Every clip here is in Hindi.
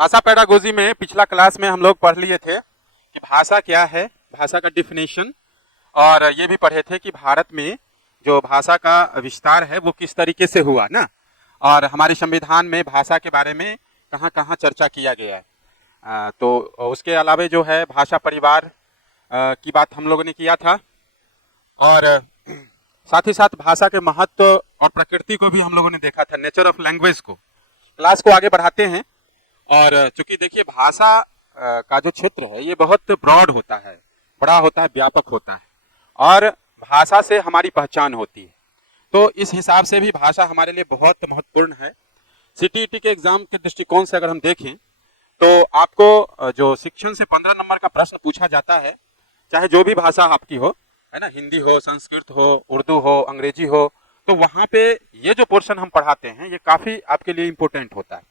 भाषा पेडागोजी में पिछला क्लास में हम लोग पढ़ लिए थे कि भाषा क्या है, भाषा का डिफिनेशन, और ये भी पढ़े थे कि भारत में जो भाषा का विस्तार है वो किस तरीके से हुआ ना, और हमारे संविधान में भाषा के बारे में कहाँ कहाँ चर्चा किया गया है। तो उसके अलावा जो है भाषा परिवार की बात हम लोगों ने किया था, और साथ ही साथ भाषा के महत्व और प्रकृति को भी हम लोगों ने देखा था, नेचर ऑफ लैंग्वेज को। क्लास को आगे बढ़ाते हैं, और चूंकि देखिए भाषा का जो क्षेत्र है ये बहुत ब्रॉड होता है, बड़ा होता है, व्यापक होता है, और भाषा से हमारी पहचान होती है। तो इस हिसाब से भी भाषा हमारे लिए बहुत महत्वपूर्ण है। सीटीईटी के एग्जाम के दृष्टिकोण से अगर हम देखें तो आपको जो शिक्षण से 15 नंबर का प्रश्न पूछा जाता है, चाहे जो भी भाषा आपकी हो, है ना, हिंदी हो, संस्कृत हो, उर्दू हो, अंग्रेजी हो, तो वहाँ पे ये जो पोर्शन हम पढ़ाते हैं ये काफ़ी आपके लिए इम्पोर्टेंट होता है,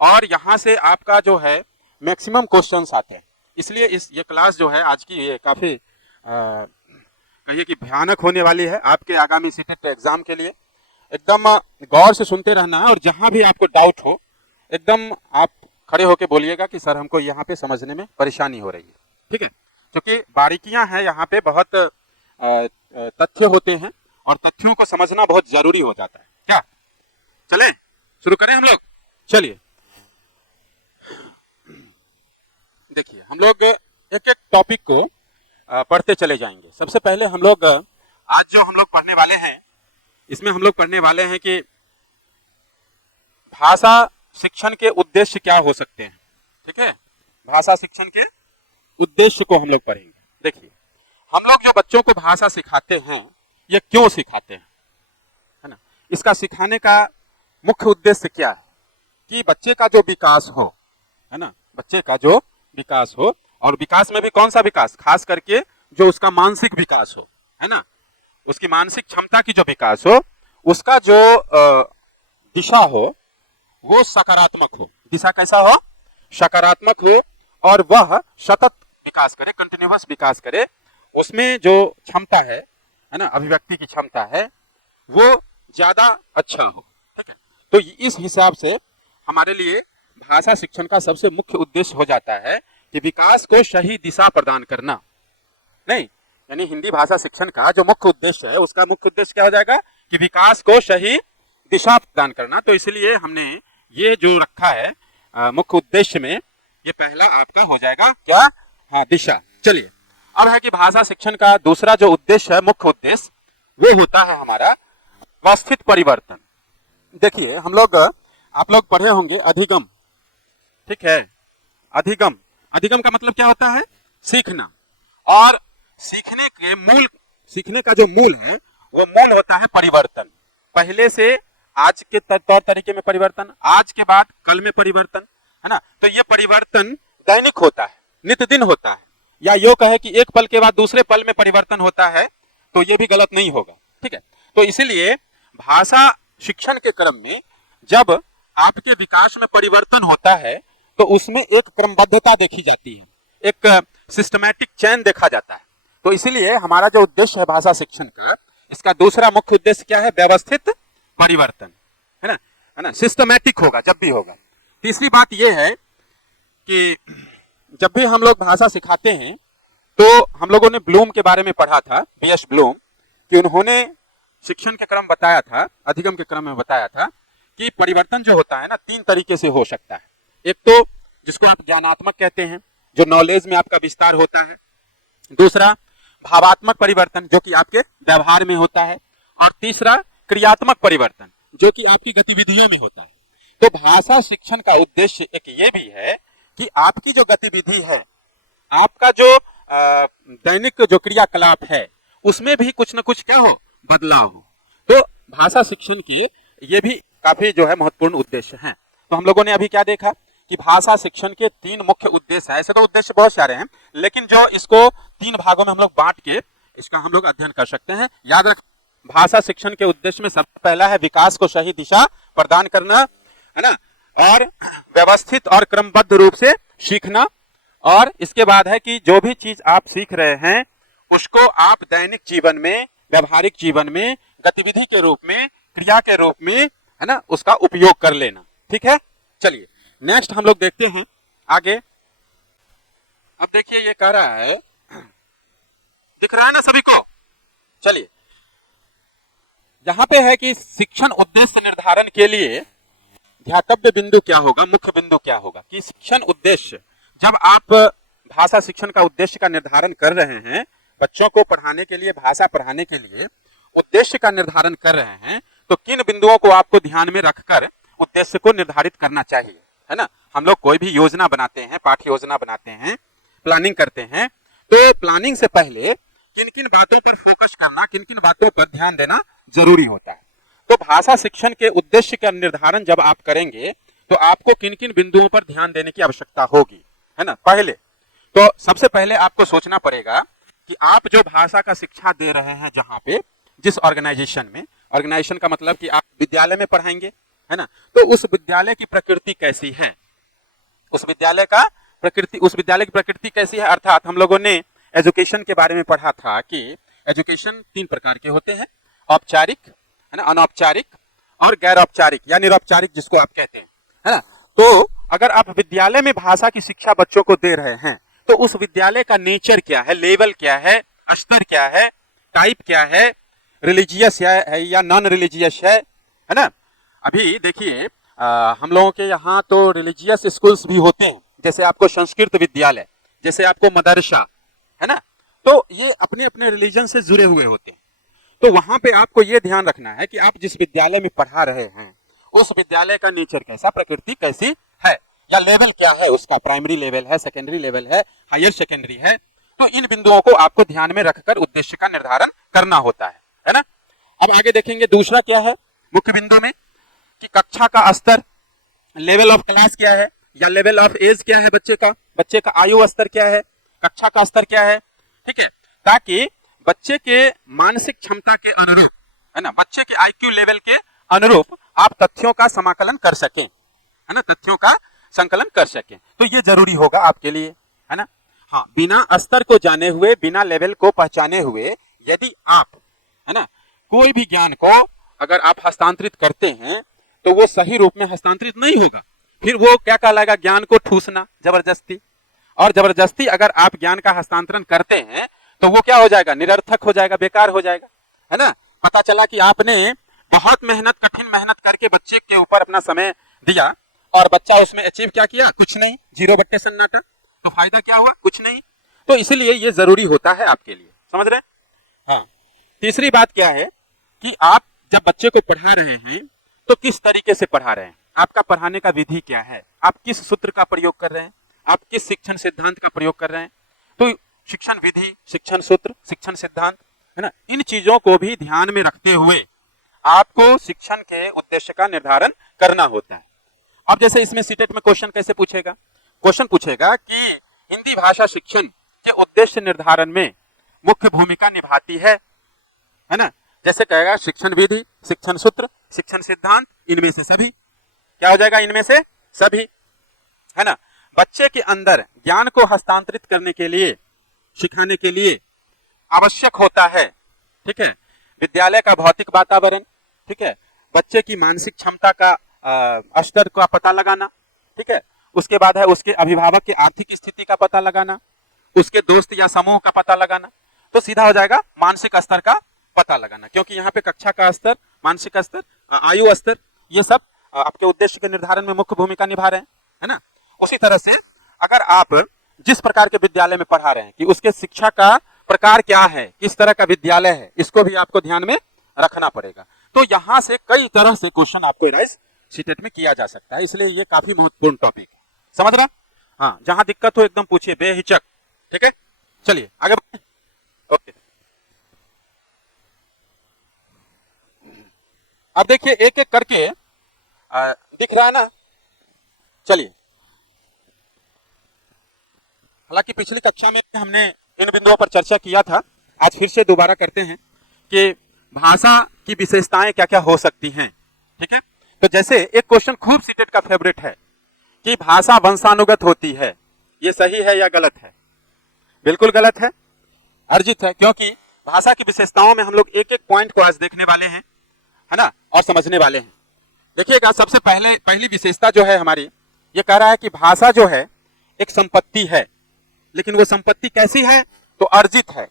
और यहाँ से आपका जो है मैक्सिमम क्वेश्चंस आते हैं। इसलिए ये क्लास जो है आज की ये काफ़ी कहिए कि भयानक होने वाली है आपके आगामी सीटेट एग्जाम के लिए। एकदम गौर से सुनते रहना है, और जहाँ भी आपको डाउट हो एकदम आप खड़े होके बोलिएगा कि सर हमको यहाँ पे समझने में परेशानी हो रही है, ठीक है, क्योंकि बारीकियां हैं यहाँ पे, बहुत तथ्य होते हैं, और तथ्यों को समझना बहुत जरूरी हो जाता है। क्या चले शुरू करें हम लोग? चलिए देखिए, हम लोग एक एक टॉपिक को पढ़ते चले जाएंगे। सबसे पहले हम लोग आज जो हम लोग पढ़ने वाले हैं, इसमें हम लोग पढ़ने वाले हैं कि भाषा शिक्षण के उद्देश्य क्या हो सकते हैं। ठीक है, भाषा शिक्षण के उद्देश्य को हम लोग पढ़ेंगे। देखिए, हम लोग जो बच्चों को भाषा सिखाते हैं ये क्यों सिखाते हैं, है ना, इसका सिखाने का मुख्य उद्देश्य क्या है कि बच्चे का जो विकास हो, है ना, बच्चे का जो विकास हो, और विकास में भी कौन सा विकास, खास करके जो उसका मानसिक विकास हो, है ना, उसकी मानसिक क्षमता की जो विकास हो, उसका जो दिशा हो वो सकारात्मक हो। दिशा कैसा हो? सकारात्मक हो, और वह सतत विकास करे, कंटिन्यूअस विकास करे, उसमें जो क्षमता है ना, अभिव्यक्ति की क्षमता है, वो ज्यादा अच्छा हो। ठीक है, तो इस हिसाब से हमारे लिए भाषा शिक्षण का सबसे मुख्य उद्देश्य हो जाता है कि विकास को सही दिशा प्रदान करना। नहीं, यानी हिंदी भाषा शिक्षण का जो मुख्य उद्देश्य है, उसका मुख्य उद्देश्य क्या हो जाएगा कि विकास को सही दिशा प्रदान करना। तो इसलिए हमने ये जो रखा है मुख्य उद्देश्य में, ये पहला आपका हो जाएगा क्या? हाँ, दिशा। चलिए, अब है कि भाषा शिक्षण का दूसरा जो उद्देश्य है, मुख्य उद्देश्य, वो होता है हमारा व्यवस्थित परिवर्तन। देखिए, हम लोग, आप लोग पढ़े होंगे अधिगम, ठीक है, अधिगम। अधिगम का मतलब क्या होता है? सीखना। और सीखने का जो मूल है वो मूल होता है परिवर्तन। पहले से आज के तौर तरीके में परिवर्तन, आज के बाद कल में परिवर्तन, है ना। तो ये परिवर्तन दैनिक होता है, नित्य दिन होता है, या यो कहे कि एक पल के बाद दूसरे पल में परिवर्तन होता है, तो ये भी गलत नहीं होगा। ठीक है, तो इसलिए भाषा शिक्षण के क्रम में जब आपके विकास में परिवर्तन होता है तो उसमें एक क्रमबद्धता देखी जाती है, एक सिस्टमैटिक चैन देखा जाता है। तो इसीलिए हमारा जो उद्देश्य है भाषा शिक्षण का, इसका दूसरा मुख्य उद्देश्य क्या है? व्यवस्थित परिवर्तन, है ना, सिस्टमैटिक होगा जब भी होगा। तीसरी बात यह है कि जब भी हम लोग भाषा सिखाते हैं तो हम लोगों ने ब्लूम के बारे में पढ़ा था, बीएस ब्लूम, कि उन्होंने शिक्षण के क्रम बताया था, अधिगम के क्रम में बताया था कि परिवर्तन जो होता है ना, 3 तरीके से हो सकता है। एक तो जिसको आप ज्ञानात्मक कहते हैं, जो नॉलेज में आपका विस्तार होता है। दूसरा भावात्मक परिवर्तन, जो कि आपके व्यवहार में होता है। और तीसरा क्रियात्मक परिवर्तन, जो कि आपकी गतिविधियों में होता है। तो भाषा शिक्षण का उद्देश्य एक ये भी है कि आपकी जो गतिविधि है, आपका जो दैनिक जो क्रियाकलाप है, उसमें भी कुछ न कुछ क्या हो? बदलाव हो। तो भाषा शिक्षण की ये भी काफी जो है महत्वपूर्ण उद्देश्य है। तो हम लोगों ने अभी क्या देखा कि भाषा शिक्षण के 3 मुख्य उद्देश्य है। ऐसे तो उद्देश्य बहुत सारे हैं, लेकिन जो इसको 3 भागों में हम लोग बांट के इसका हम लोग अध्ययन कर सकते हैं। याद रख, भाषा शिक्षण के उद्देश्य में सबसे पहला है विकास को सही दिशा प्रदान करना, है ना, और व्यवस्थित और क्रमबद्ध रूप से सीखना। और इसके बाद है कि जो भी चीज आप सीख रहे हैं उसको आप दैनिक जीवन में, व्यवहारिक जीवन में, गतिविधि के रूप में, क्रिया के रूप में, है ना, उसका उपयोग कर लेना। ठीक है, चलिए नेक्स्ट हम लोग देखते हैं आगे। अब देखिए ये कह रहा है, दिख रहा है ना सभी को? चलिए, यहां पे है कि शिक्षण उद्देश्य निर्धारण के लिए ध्यातव्य बिंदु क्या होगा, मुख्य बिंदु क्या होगा। कि शिक्षण उद्देश्य, जब आप भाषा शिक्षण का उद्देश्य का निर्धारण कर रहे हैं, बच्चों को पढ़ाने के लिए, भाषा पढ़ाने के लिए उद्देश्य का निर्धारण कर रहे हैं, तो किन बिंदुओं को आपको ध्यान में रखकर उद्देश्य को निर्धारित करना चाहिए, है ना। हम लोग कोई भी योजना बनाते हैं, पाठ्य योजना बनाते हैं, प्लानिंग करते हैं, तो प्लानिंग से पहले किन किन बातों पर फोकस करना, किन किन बातों पर ध्यान देना जरूरी होता है। तो भाषा शिक्षण के उद्देश्य का निर्धारण जब आप करेंगे तो आपको किन किन बिंदुओं पर ध्यान देने की आवश्यकता होगी, है ना। पहले तो सबसे पहले आपको सोचना पड़ेगा कि आप जो भाषा का शिक्षा दे रहे हैं, जहां पे, जिस ऑर्गेनाइजेशन में, ऑर्गेनाइजेशन का मतलब कि आप विद्यालय में पढ़ाएंगे, है ना, तो उस विद्यालय की प्रकृति कैसी है, उस विद्यालय की प्रकृति कैसी है। अर्थात हम लोगों ने एजुकेशन के बारे में पढ़ा था कि एजुकेशन 3 प्रकार के होते हैं, औपचारिक, है ना, अनौपचारिक और गैर औपचारिक या निरौपचारिक जिसको आप कहते हैं, है ना। तो अगर आप विद्यालय में भाषा की शिक्षा बच्चों को दे रहे हैं, तो उस विद्यालय का नेचर क्या है, लेवल क्या है, स्तर क्या है, टाइप क्या है, रिलीजियस है या नॉन रिलीजियस है ना। अभी देखिए हम लोगों के यहाँ तो रिलीजियस स्कूल्स भी होते हैं, जैसे आपको संस्कृत विद्यालय, जैसे आपको मदरसा, है ना, तो ये अपने अपने रिलीजन से जुड़े हुए होते हैं। तो वहां पे आपको ये ध्यान रखना है कि आप जिस विद्यालय में पढ़ा रहे हैं, उस विद्यालय का नेचर कैसा, प्रकृति कैसी है, या लेवल क्या है उसका, प्राइमरी लेवल है, सेकेंडरी लेवल है, हायर सेकेंडरी है। तो इन बिंदुओं को आपको ध्यान में रखकर उद्देश्य का निर्धारण करना होता है ना। अब आगे देखेंगे दूसरा क्या है मुख्य बिंदु में, कि कक्षा का स्तर, लेवल ऑफ क्लास क्या है, या लेवल ऑफ एज क्या है बच्चे का आयु स्तर क्या है, कक्षा का स्तर क्या है, ठीक है, ताकि बच्चे के मानसिक क्षमता के अनुरूप, है ना, बच्चे के आईक्यू लेवल के अनुरूप आप तथ्यों का समाकलन कर सकें, है ना, तथ्यों का संकलन कर सकें। तो ये जरूरी होगा आपके लिए, है ना। हाँ, बिना स्तर को जाने हुए, बिना लेवल को पहचाने हुए यदि आप, है ना, कोई भी ज्ञान को अगर आप हस्तांतरित करते हैं तो वो सही रूप में हस्तांतरित नहीं होगा। फिर वो क्या कहलाएगा, ज्ञान को ठूसना जबरदस्ती। और जबरदस्ती अगर आप ज्ञान का हस्तांतरण करते हैं तो वो क्या हो जाएगा, निरर्थक हो जाएगा, बेकार हो जाएगा, है ना। पता चला कि आपने बहुत मेहनत, कठिन मेहनत करके बच्चे के ऊपर अपना समय दिया और बच्चा उसमें अचीव क्या किया, कुछ नहीं, 0 बट्टे सन्नाटा। तो फायदा क्या हुआ, कुछ नहीं। तो इसलिए ये जरूरी होता है आपके लिए, समझ रहे। हाँ, तीसरी बात क्या है कि आप जब बच्चे को पढ़ा रहे हैं तो किस तरीके से पढ़ा रहे हैं, आपका पढ़ाने का विधि क्या है, आप किस सूत्र का प्रयोग कर रहे हैं, आप किस शिक्षण सिद्धांत का प्रयोग कर रहे हैं। तो शिक्षण विधि, शिक्षण सूत्र, शिक्षण सिद्धांत, है ना, इन चीजों को भी ध्यान में रखते हुए आपको शिक्षण के उद्देश्य का निर्धारण करना होता है। अब जैसे इसमें सीटेट में क्वेश्चन कैसे पूछेगा, क्वेश्चन पूछेगा कि हिंदी भाषा शिक्षण के उद्देश्य निर्धारण में मुख्य भूमिका निभाती है ना। जैसे कहेगा शिक्षण विधि, शिक्षण सूत्र, शिक्षण सिद्धांत, इनमें से सभी। क्या हो जाएगा, इनमें से सभी, है ना। बच्चे के अंदर ज्ञान को हस्तांतरित करने के लिए, सिखाने के लिए आवश्यक होता है, ठीक है, विद्यालय का भौतिक वातावरण, ठीक है, बच्चे की मानसिक क्षमता का स्तर का पता लगाना, ठीक है, उसके बाद है उसके अभिभावक की आर्थिक स्थिति का पता लगाना, उसके दोस्त या समूह का पता लगाना। तो सीधा हो जाएगा मानसिक स्तर का पता लगाना, क्योंकि यहाँ पे कक्षा का स्तर, मानसिक स्तर, आयु स्तर, ये सब आपके उद्देश्य के निर्धारण में मुख्य भूमिका निभा रहे हैं, है ना। उसी तरह से अगर आप जिस प्रकार के विद्यालय में पढ़ा रहे हैं कि उसके शिक्षा का प्रकार क्या है, किस तरह का विद्यालय है, इसको भी आपको ध्यान में रखना पड़ेगा। तो यहाँ से कई तरह से क्वेश्चन आपको राइज सीटेट में किया जा सकता है, इसलिए ये काफी महत्वपूर्ण टॉपिक है, समझ रहा। हाँ, जहां दिक्कत हो एकदम पूछिए बेहिचक, ठीक है। चलिए आगे बढ़े। ओके, अब देखिए एक एक करके दिख रहा है ना। चलिए, हालांकि पिछली कक्षा में हमने इन बिंदुओं पर चर्चा किया था, आज फिर से दोबारा करते हैं कि भाषा की विशेषताएं क्या क्या हो सकती हैं, ठीक है। तो जैसे एक क्वेश्चन खूब सीटेट का फेवरेट है कि भाषा वंशानुगत होती है, ये सही है या गलत है। बिल्कुल गलत है, अर्जित है, क्योंकि भाषा की विशेषताओं में हम लोग एक एक पॉइंट को आज देखने वाले हैं, है ना, और समझने वाले हैं। देखिएगा, सबसे पहली विशेषता जो है हमारी, ये कह रहा है कि भाषा जो है एक संपत्ति है, लेकिन वो संपत्ति कैसी है? तो अर्जित है।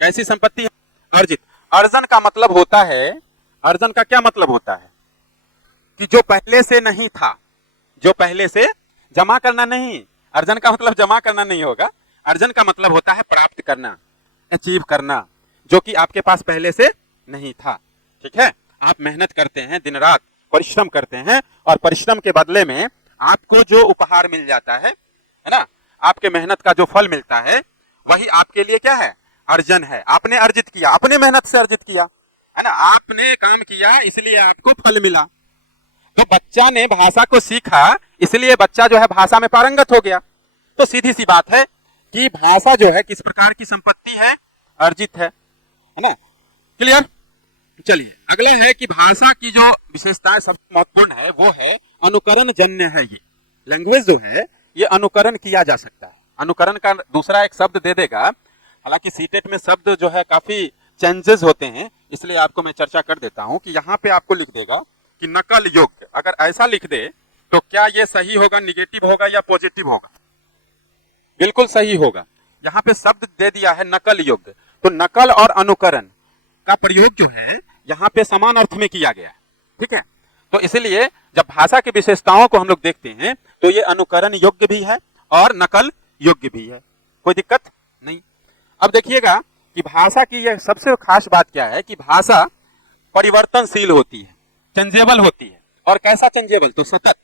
कैसी संपत्ति है? अर्जित। अर्जन का मतलब होता है, अर्जन का क्या मतलब होता है? कि जो पहले से नहीं था, जो पहले से, जमा करना नहीं। अर्जन का मतलब जमा करना नहीं होगा। अर्जन का मतलब होता है प्राप्त करना, अचीव करना, जो कि आपके पास पहले से नहीं था। ठीक है, आप मेहनत करते हैं, दिन रात परिश्रम करते हैं, और परिश्रम के बदले में आपको जो उपहार मिल जाता है ना, आपके मेहनत का जो फल मिलता है, वही आपके लिए क्या है? अर्जन है। आपने अर्जित किया, अपने मेहनत से अर्जित किया, है ना, आपने काम किया, इसलिए आपको फल मिला। तो बच्चा ने भाषा को सीखा, इसलिए बच्चा जो है भाषा में पारंगत हो गया। तो सीधी सी बात है कि भाषा जो है किस प्रकार की संपत्ति है? अर्जित है ना। क्लियर? चलिए, अगला है कि भाषा की जो विशेषताएं सबसे महत्वपूर्ण है वो है अनुकरण जन्य है। ये लैंग्वेज जो है ये अनुकरण किया जा सकता है। अनुकरण का दूसरा एक शब्द दे देगा, हालांकि सीटेट में शब्द जो है काफी चेंजेस होते हैं, इसलिए आपको मैं चर्चा कर देता हूं कि यहाँ पे आपको लिख देगा कि नकल योग्य। अगर ऐसा लिख दे तो क्या ये सही होगा, निगेटिव होगा या पॉजिटिव होगा? बिल्कुल सही होगा। यहाँ पे शब्द दे दिया है नकल योग्य, तो नकल और अनुकरण का प्रयोग जो है यहाँ पे समान अर्थ में किया गया है। ठीक है, तो इसलिए जब भाषा की विशेषताओं को हम लोग देखते हैं तो ये अनुकरण योग्य भी है और नकल योग्य भी है, कोई दिक्कत नहीं। अब देखिएगा कि भाषा की यह सबसे खास बात क्या है कि भाषा परिवर्तनशील होती है, चेंजेबल होती है। और कैसा चेंजेबल? तो सतत,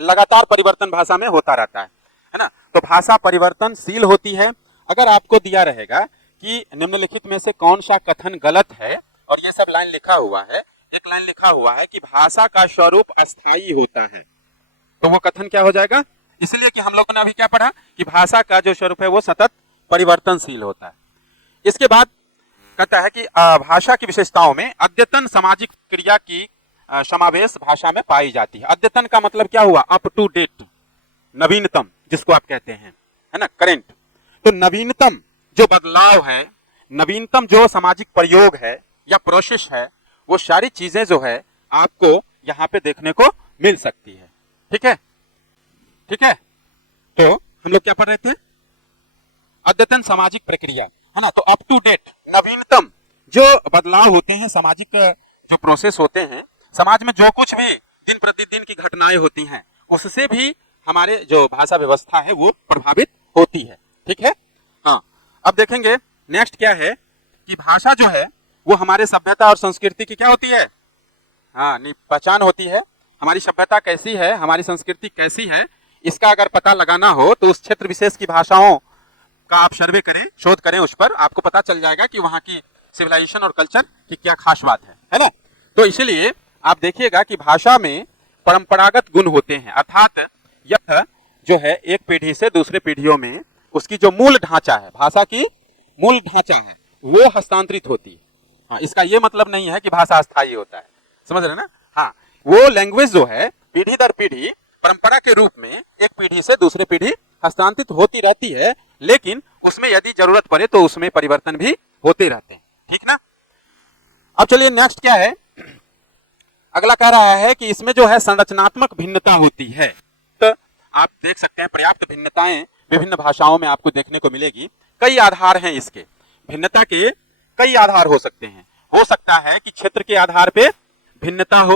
लगातार परिवर्तन भाषा में होता रहता है ना। तो भाषा परिवर्तनशील होती है। अगर आपको दिया रहेगा कि निम्नलिखित में से कौन सा कथन गलत है, और ये सब लाइन लिखा हुआ है, एक लाइन लिखा हुआ है कि भाषा का स्वरूप अस्थायी होता है, तो वो कथन क्या हो जाएगा? इसलिए कि हम लोगों ने अभी क्या पढ़ा कि भाषा का जो स्वरूप है वो सतत परिवर्तनशील होता है। इसके बाद कहता है कि भाषा की विशेषताओं में अद्यतन सामाजिक क्रिया की समावेश भाषा में पाई जाती है। अद्यतन का मतलब क्या हुआ? अप टू डेट, नवीनतम जिसको आप कहते हैं, है ना, करेंट। तो नवीनतम जो बदलाव है, नवीनतम जो सामाजिक प्रयोग है या प्रोसेस है, वो सारी चीजें जो है आपको यहाँ पे देखने को मिल सकती है। ठीक है, ठीक है। तो हम लोग क्या पढ़ रहे थे? अद्यतन सामाजिक प्रक्रिया, है ना। तो अप टू डेट, नवीनतम जो बदलाव होते हैं, सामाजिक जो प्रोसेस होते हैं, समाज में जो कुछ भी दिन प्रतिदिन की घटनाएं होती हैं, उससे भी हमारे जो भाषा व्यवस्था है वो प्रभावित होती है। ठीक है, हाँ। अब देखेंगे नेक्स्ट क्या है कि भाषा जो है वो हमारे सभ्यता और संस्कृति की क्या होती है? हाँ, पहचान होती है। हमारी सभ्यता कैसी है, हमारी संस्कृति कैसी है, इसका अगर पता लगाना हो तो उस क्षेत्र विशेष की भाषाओं का आप सर्वे करें, शोध करें, उस पर आपको पता चल जाएगा कि वहाँ की सिविलाइजेशन और कल्चर की क्या खास बात है ना। तो इसलिए आप देखिएगा कि भाषा में परंपरागत गुण होते हैं, अर्थात यह जो है एक पीढ़ी से दूसरे पीढ़ियों में उसकी जो मूल ढांचा है, भाषा की मूल ढांचा है, वो हस्तांतरित होती है। हाँ, इसका ये मतलब नहीं है कि भाषा अस्थायी होता है, समझ रहे ना। हाँ, वो लैंग्वेज जो है पीढ़ी दर पीढ़ी परंपरा के रूप में एक पीढ़ी से दूसरे पीढ़ी हस्तांतरित होती रहती है, लेकिन उसमें यदि जरूरत पड़े तो उसमें परिवर्तन भी होते रहते हैं। ठीक ना। अब चलिए नेक्स्ट क्या है, अगला कह रहा है कि इसमें जो है संरचनात्मक भिन्नता होती है। तो आप देख सकते हैं पर्याप्त भिन्नताएं विभिन्न भाषाओं में आपको देखने को मिलेगी। कई आधार हैं इसके, भिन्नता के कई आधार हो सकते हैं। हो सकता है कि क्षेत्र के आधार पे भिन्नता हो,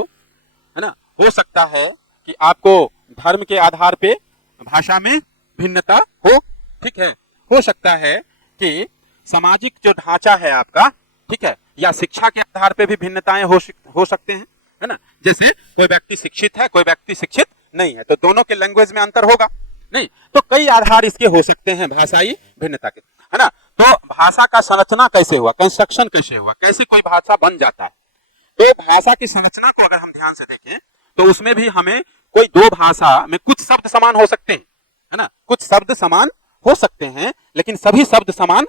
है ना। हो सकता है कि आपको धर्म के आधार पे भाषा में भिन्नता हो, ठीक है। हो सकता है कि सामाजिक जो ढांचा है आपका, ठीक है, या शिक्षा के आधार पे भी भिन्नताएं हो सकते हैं, है ना। जैसे कोई व्यक्ति शिक्षित है, कोई व्यक्ति शिक्षित नहीं है, तो दोनों के लैंग्वेज में अंतर होगा नहीं। तो कई आधार इसके हो सकते हैं भाषाई भिन्नता के, है ना। तो भाषा का संरचना कैसे हुआ, कंस्ट्रक्शन कैसे हुआ, कैसे कोई भाषा बन जाता है। तो भाषा की संरचना को अगर हम ध्यान से देखें तो उसमें भी हमें कोई दो भाषा में कुछ शब्द समान हो सकते हैं, है ना, कुछ शब्द समान हो सकते हैं, लेकिन सभी शब्द समान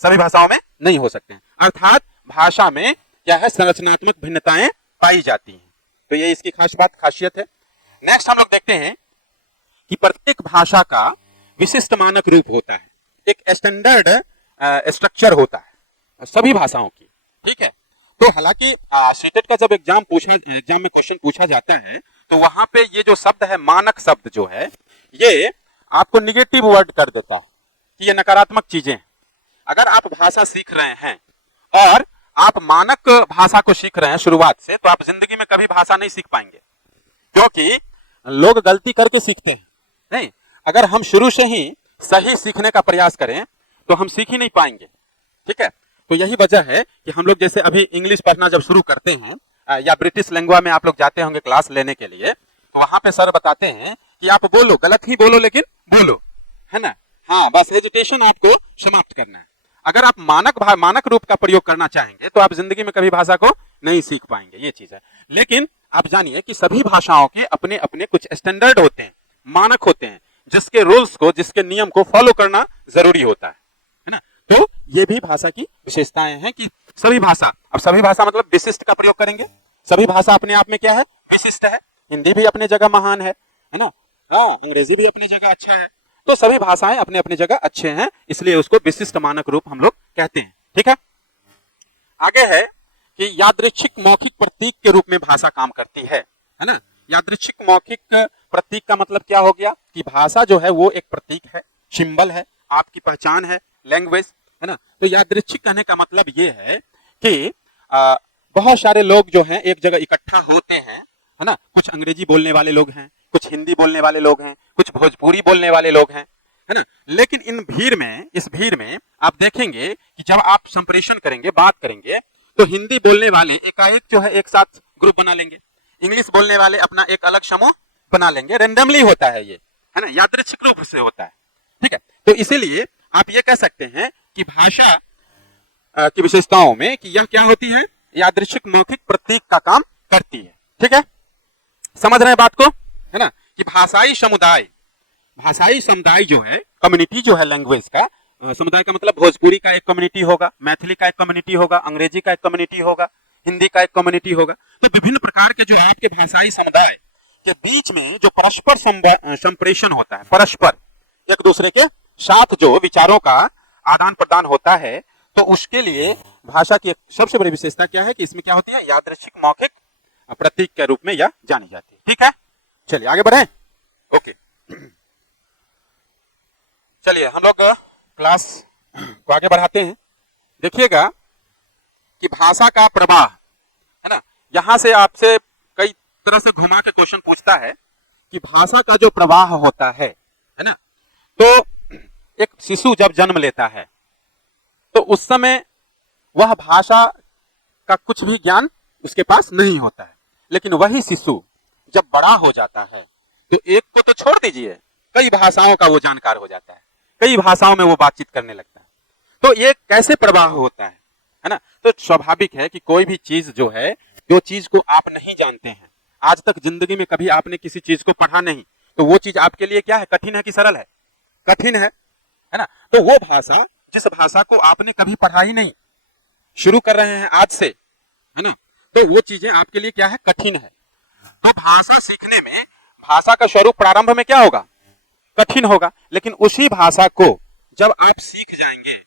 सभी भाषाओं में नहीं हो सकते हैं। अर्थात भाषा में क्या है, संरचनात्मक भिन्नताएं पाई जाती हैं। तो ये इसकी खासियत है। नेक्स्ट हम लोग देखते हैं कि प्रत्येक भाषा का विशिष्ट मानक रूप होता है, एक स्टैंडर्ड स्ट्रक्चर होता है सभी भाषाओं की, ठीक है। तो हालांकि सीटेट का जब एग्जाम में क्वेश्चन पूछा जाता है तो वहां पे ये जो शब्द है मानक शब्द जो है ये आपको निगेटिव वर्ड कर देता है कि ये नकारात्मक चीजें हैं। अगर आप भाषा सीख रहे हैं और आप मानक भाषा को सीख रहे हैं शुरुआत से, तो आप जिंदगी में कभी भाषा नहीं सीख पाएंगे, क्योंकि लोग गलती करके सीखते हैं। नहीं, अगर हम शुरू से ही सही सीखने का प्रयास करें तो हम सीख ही नहीं पाएंगे। ठीक है, तो यही वजह है कि हम लोग जैसे अभी इंग्लिश पढ़ना जब शुरू करते हैं या ब्रिटिश लैंग्वेज में आप लोग जाते होंगे क्लास लेने के लिए, तो वहां पे सर बताते हैं कि आप बोलो, गलत ही बोलो लेकिन बोलो, है ना। हाँ, बस हेजिटेशन आपको समाप्त करना है। अगर आप मानक रूप का प्रयोग करना चाहेंगे तो आप जिंदगी में कभी भाषा को नहीं सीख पाएंगे, ये चीज है। लेकिन आप जानिए कि सभी भाषाओं के अपने अपने कुछ स्टैंडर्ड होते हैं, मानक होते हैं, जिसके रूल्स को, जिसके नियम को फॉलो करना जरूरी होता है ना। तो ये भी भाषा की विशेषताएं हैं कि सभी भाषा, अब सभी भाषा मतलब विशिष्ट का प्रयोग करेंगे। सभी भाषा अपने आप में क्या है, विशिष्ट है। हिंदी भी अपने जगह महान है ना। हाँ, अंग्रेजी भी अपनी जगह अच्छा है। तो सभी भाषाएं अपने अपने जगह अच्छे हैं, इसलिए उसको विशिष्ट मानक रूप हम लोग कहते हैं। ठीक है, आगे है कि यादृच्छिक मौखिक प्रतीक के रूप में भाषा काम करती है ना। यादृच्छिक मौखिक प्रतीक का मतलब क्या हो गया कि भाषा जो है वो एक प्रतीक है, सिंबल है, आपकी पहचान है, लैंग्वेज, है ना। तो यादृच्छिक कहने का मतलब ये है कि बहुत सारे लोग जो हैं एक जगह इकट्ठा होते हैं, है ना। कुछ अंग्रेजी बोलने वाले लोग हैं, कुछ हिंदी बोलने वाले लोग हैं, कुछ भोजपुरी बोलने वाले लोग हैं, है ना। लेकिन इस भीड़ में आप देखेंगे कि जब आप संप्रेषण करेंगे, बात करेंगे, तो हिंदी बोलने वाले एकाएक जो है एक साथ ग्रुप बना लेंगे, इंग्लिश बोलने वाले अपना एक अलग समूह बना लेंगे। रेंडमली होता है ये, है ना, यादृच्छिक रूप से होता है। ठीक है, तो इसीलिए आप ये कह सकते हैं कि भाषा की विशेषताओं में कि यह क्या होती है, यादृच्छिक मौखिक प्रतीक का काम करती है। ठीक है, समझ रहे हैं बात को, है ना, कि भाषाई समुदाय जो है, कम्युनिटी जो है लैंग्वेज का, समुदाय का मतलब भोजपुरी का एक कम्युनिटी होगा, मैथिली का एक कम्युनिटी होगा, अंग्रेजी का एक कम्युनिटी होगा, हिंदी का एक कम्युनिटी होगा। तो विभिन्न प्रकार के जो आपके भाषाई समुदाय के बीच में जो परस्पर संप्रेषण होता है, परस्पर एक दूसरे के साथ जो विचारों का आदान प्रदान होता है, तो उसके लिए भाषा की एक सबसे बड़ी विशेषता क्या है कि इसमें क्या होती है, यादृच्छिक मौखिक प्रतीक के रूप में यह जानी जाती है। ठीक है, चलिए आगे बढ़े। ओके, चलिए हम लोग क्लास को आगे बढ़ाते हैं। देखिएगा कि भाषा का प्रवाह, है ना, यहां से आपसे कई तरह से घुमा के क्वेश्चन पूछता है कि भाषा का जो प्रवाह होता है ना, तो एक शिशु जब जन्म लेता है तो उस समय वह भाषा का कुछ भी ज्ञान उसके पास नहीं होता है। लेकिन वही शिशु जब बड़ा हो जाता है तो एक को तो छोड़ दीजिए, कई भाषाओं का वो जानकार हो जाता है, कई भाषाओं में वो बातचीत करने लगता है। तो ये कैसे प्रवाह होता है ना। तो स्वाभाविक है कि कोई भी चीज जो है, जो चीज को आप नहीं जानते हैं, आज तक जिंदगी में कभी आपने किसी चीज को पढ़ा नहीं, तो वो चीज आपके लिए क्या है, कठिन है कि सरल है, कठिन है ना। तो वो भाषा, जिस भाषा को आपने कभी पढ़ा ही नहीं, शुरू कर रहे हैं आज से, है ना, तो वो चीजें आपके लिए क्या है, कठिन है। तो भाषा सीखने में भाषा का स्वरूप प्रारंभ में क्या होगा, कठिन होगा। लेकिन उसी भाषा को जब आप सीख जाएंगे,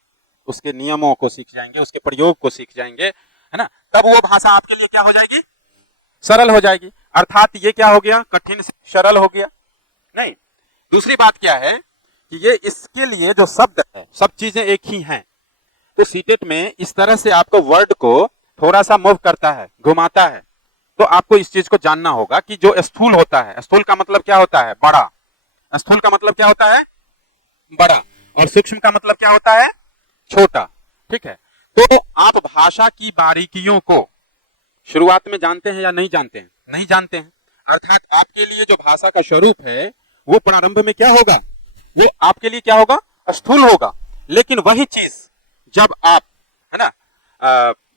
उसके नियमों को सीख जाएंगे, उसके प्रयोग को सीख जाएंगे, है ना, तब वो भाषा आपके लिए क्या हो जाएगी, सरल हो जाएगी। अर्थात ये क्या हो गया, कठिन से सरल हो गया। नहीं, दूसरी बात क्या है कि ये इसके लिए जो शब्द है, सब चीजें एक ही हैं। तो सीटेट में इस तरह से आपको वर्ड को थोड़ा सा मूव करता है, घुमाता है, तो आपको इस चीज को जानना होगा कि जो स्थूल होता है, स्थूल का मतलब क्या होता है, बड़ा, स्थूल का मतलब क्या होता है, बड़ा, और सूक्ष्म का मतलब क्या होता है, छोटा। ठीक है, तो आप भाषा की बारीकियों को शुरुआत में जानते हैं या नहीं जानते हैं, नहीं जानते हैं। अर्थात आपके लिए जो भाषा का स्वरूप है वो प्रारंभ में क्या होगा, वो आपके लिए क्या होगा, स्थूल होगा। लेकिन वही चीज जब आप, है ना,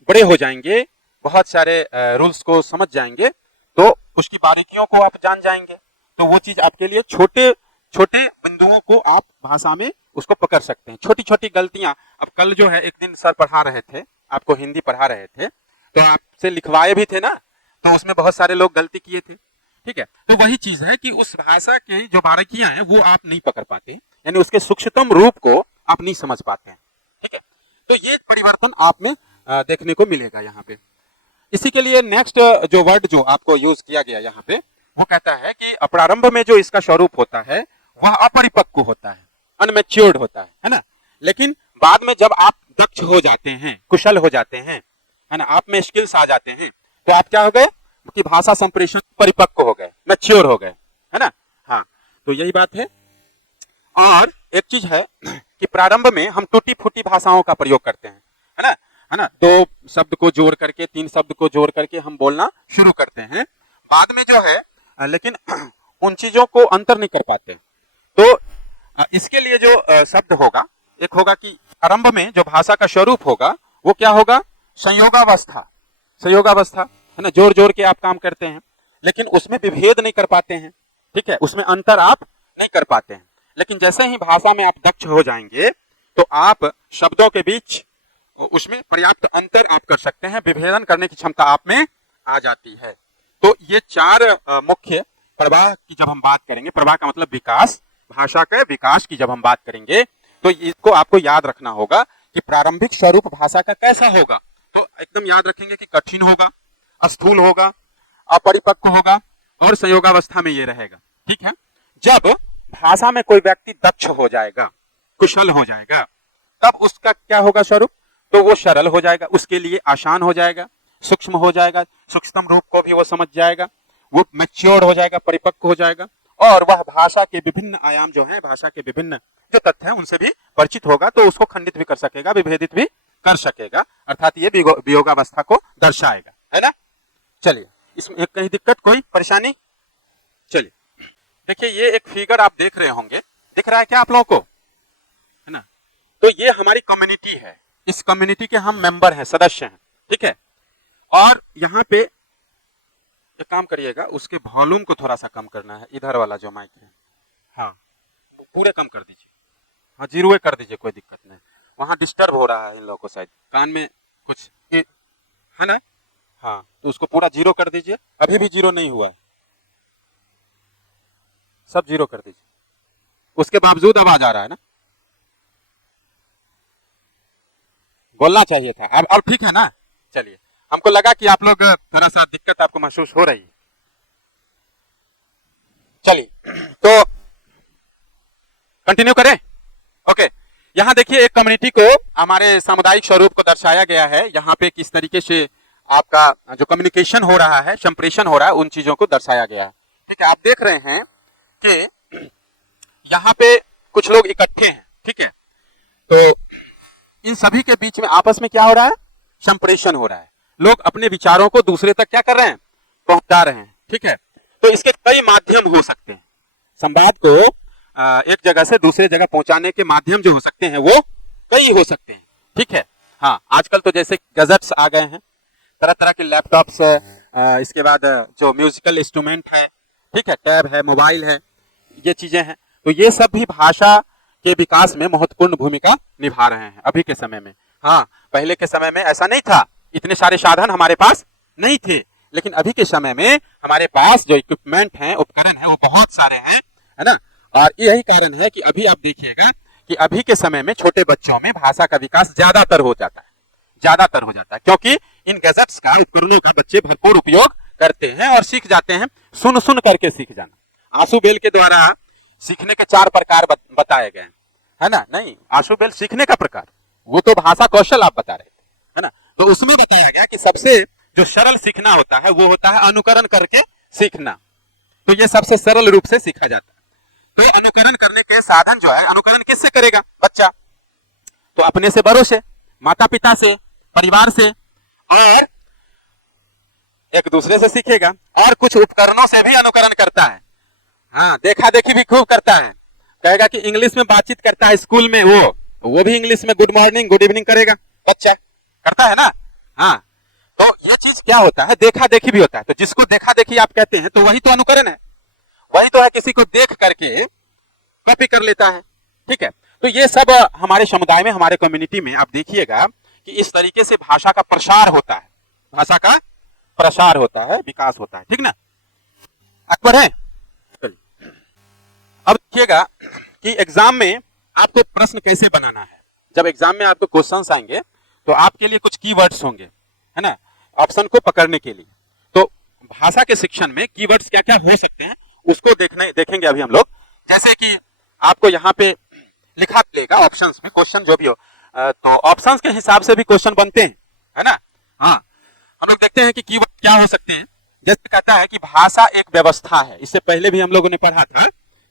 बड़े हो जाएंगे, बहुत सारे रूल्स को समझ जाएंगे, तो उसकी बारीकियों को आप जान जाएंगे, तो वो चीज आपके लिए छोटे छोटे बिंदुओं को आप भाषा में उसको पकड़ सकते हैं, छोटी छोटी गलतियां। अब कल जो है एक दिन सर पढ़ा रहे थे, आपको हिंदी पढ़ा रहे थे, तो आपसे लिखवाए भी थे ना, तो उसमें बहुत सारे लोग गलती किए थे। ठीक है, तो वही चीज है कि उस भाषा की जो बारीकियां हैं वो आप नहीं पकड़ पाते, यानी उसके सूक्ष्मतम रूप को आप नहीं समझ पाते हैं। ठीक है, तो ये परिवर्तन आप में देखने को मिलेगा यहाँ पे। इसी के लिए नेक्स्ट जो वर्ड जो आपको यूज किया गया यहाँ पे, वो कहता है कि प्रारंभ में जो इसका स्वरूप होता है वह अपरिपक्व होता है, अनमेच्योर्ड होता है ना। लेकिन बाद में जब आप दक्ष हो जाते हैं, कुशल हो जाते हैं, है ना, आप में स्किल्स आ जाते हैं, तो आप क्या हो गए कि भाषा संप्रेषण परिपक्व हो गए, मैच्योर हो गए, है ना। हाँ, तो यही बात है। और एक चीज है कि प्रारंभ में हम टूटी फूटी भाषाओं का प्रयोग करते हैं, है ना, दो शब्द को जोड़ करके, तीन शब्द को जोड़ करके हम बोलना शुरू करते हैं। बाद में जो है लेकिन उन चीजों को अंतर नहीं कर पाते। तो इसके लिए जो शब्द होगा, एक होगा कि आरंभ में जो भाषा का स्वरूप होगा वो क्या होगा, संयोगावस्था। संयोगावस्था, है ना, जोड़ जोड़ के आप काम करते हैं, लेकिन उसमें विभेद नहीं कर पाते हैं, ठीक है, उसमें अंतर आप नहीं कर पाते हैं। लेकिन जैसे ही भाषा में आप दक्ष हो जाएंगे तो आप शब्दों के बीच उसमें पर्याप्त अंतर आप कर सकते हैं, विभेदन करने की क्षमता आप में आ जाती है। तो ये चार मुख्य प्रवाह की जब हम बात करेंगे, प्रवाह का मतलब विकास, भाषा के विकास की जब हम बात करेंगे तो इसको आपको याद रखना होगा कि प्रारंभिक स्वरूप भाषा का कैसा होगा। तो एकदम याद रखेंगे कि कठिन होगा, स्थूल होगा, अपरिपक्व होगा और संयोगावस्था में ये रहेगा, ठीक है। जब भाषा में कोई व्यक्ति दक्ष हो जाएगा, कुशल हो जाएगा, तब उसका क्या होगा स्वरूप, तो वो सरल हो जाएगा, उसके लिए आसान हो जाएगा, सूक्ष्म हो जाएगा, सूक्ष्म रूप को भी वो समझ जाएगा, वो मैच्योर हो जाएगा, परिपक्व हो जाएगा, और वह भाषा के विभिन्न आयाम जो है, भाषा के विभिन्न जो तथ्य हैं उनसे भी परिचित होगा, तो उसको खंडित भी कर सकेगा, विभेदित भी कर सकेगा, अर्थात ये वियोगावस्था को दर्शाएगा, है ना। चलिए, इसमें कहीं दिक्कत, कोई परेशानी? चलिए देखिए, ये एक फिगर आप देख रहे होंगे, दिख रहा है क्या आप लोगों को, है ना। तो ये हमारी कम्युनिटी है, इस कम्युनिटी के हम मेंबर हैं, सदस्य हैं, ठीक है। और यहाँ पे एक काम करिएगा, उसके वॉल्यूम को थोड़ा सा कम करना है, इधर वाला जो माइक है, हाँ पूरे कम कर दीजिए, हाँ जीरो कर दीजिए, कोई दिक्कत नहीं, वहाँ डिस्टर्ब हो रहा है इन लोगों को, शायद कान में कुछ है ना। हाँ, तो उसको पूरा जीरो कर दीजिए, अभी भी जीरो नहीं हुआ है, सब जीरो कर दीजिए, उसके बावजूद आवाज आ रहा है ना, बोलना चाहिए था। अब ठीक है ना। चलिए, हमको लगा कि आप लोग थोड़ा सा दिक्कत आपको महसूस हो रही है। चलिए तो कंटिन्यू करें। ओके, यहाँ देखिए एक कम्युनिटी को, हमारे सामुदायिक स्वरूप को दर्शाया गया है, यहाँ पे किस तरीके से आपका जो कम्युनिकेशन हो रहा है, संप्रेषण हो रहा है, उन चीजों को दर्शाया गया है, ठीक है। आप देख रहे हैं कि यहाँ पे कुछ लोग इकट्ठे हैं, ठीक है, तो इन सभी के बीच में आपस में क्या हो रहा है, संप्रेषण हो रहा है, लोग अपने विचारों को दूसरे तक क्या कर रहे हैं, पहुंचा रहे हैं, ठीक है। तो इसके कई माध्यम हो सकते हैं, संवाद को एक जगह से दूसरे जगह पहुंचाने के माध्यम जो हो सकते हैं वो कई हो सकते हैं, ठीक है। हाँ, आजकल तो जैसे गैजेट्स आ गए हैं, तरह तरह के लैपटॉप्स है, इसके बाद जो म्यूजिकल इंस्ट्रूमेंट है, ठीक है, टैब है, मोबाइल है, ये चीजें हैं, तो ये सब भी भाषा के विकास में महत्वपूर्ण भूमिका निभा रहे हैं अभी के समय में। हाँ, पहले के समय में ऐसा नहीं था, इतने सारे साधन हमारे पास नहीं थे, लेकिन अभी के समय में हमारे पास जो इक्विपमेंट हैं, उपकरण हैं, वो बहुत सारे हैं, है ना। और यही कारण है कि अभी आप देखिएगा कि अभी के समय में छोटे बच्चों में भाषा का विकास ज्यादातर हो जाता है, ज्यादातर हो जाता है, क्योंकि इन गैजेट्स का, उपकरणों का बच्चे भरपूर उपयोग करते हैं और सीख जाते हैं, सुन सुन करके सीख जाना। आंसू-बेल के द्वारा सीखने के 4 प्रकार बताए गए, है ना। नहीं, आंसू-बेल सीखने का प्रकार, वो तो भाषा कौशल आप बता रहे थे, है ना। तो उसमें बताया गया कि सबसे जो सरल सीखना होता है वो होता है अनुकरण करके सीखना, तो ये सबसे सरल रूप से सीखा जाता है। तो अनुकरण करने के साधन जो है, अनुकरण किससे करेगा बच्चा, तो अपने से बड़ों से, माता पिता से, परिवार से, और एक दूसरे से सीखेगा, और कुछ उपकरणों से भी अनुकरण करता है। हाँ, देखा देखी भी खूब करता है, कहेगा कि इंग्लिश में बातचीत करता है स्कूल में, वो भी इंग्लिश में गुड मॉर्निंग गुड इवनिंग करेगा, बच्चा करता है ना। हाँ, तो ये चीज क्या होता है, देखा देखी भी होता है, तो जिसको देखा देखी आप कहते हैं तो वही तो अनुकरण है, वही तो है किसी को देख करके कॉपी कर लेता है, ठीक है। तो ये सब हमारे समुदाय में, हमारे कम्युनिटी में आप देखिएगा कि इस तरीके से भाषा का प्रसार होता है, भाषा का प्रसार होता है, विकास होता है, ठीक ना। अकबर है। अब देखिएगा कि एग्जाम में आपको प्रश्न कैसे बनाना है। जब एग्जाम में आपको क्वेश्चंस आएंगे तो आपके लिए कुछ कीवर्ड्स होंगे, है ना, ऑप्शन को पकड़ने के लिए। तो भाषा के शिक्षण में कीवर्ड्स क्या क्या हो सकते हैं उसको देखेंगे अभी हम लोग। जैसे कि आपको यहाँ पे लिखा मिलेगा ऑप्शंस में, क्वेश्चन जो भी हो, तो ऑप्शंस के हिसाब से भी क्वेश्चन बनते हैं, है ना। हाँ, हम लोग देखते हैं कि कीवर्ड क्या हो सकते हैं। जैसे कहता है कि भाषा एक व्यवस्था है, इससे पहले भी हम लोगों ने पढ़ा था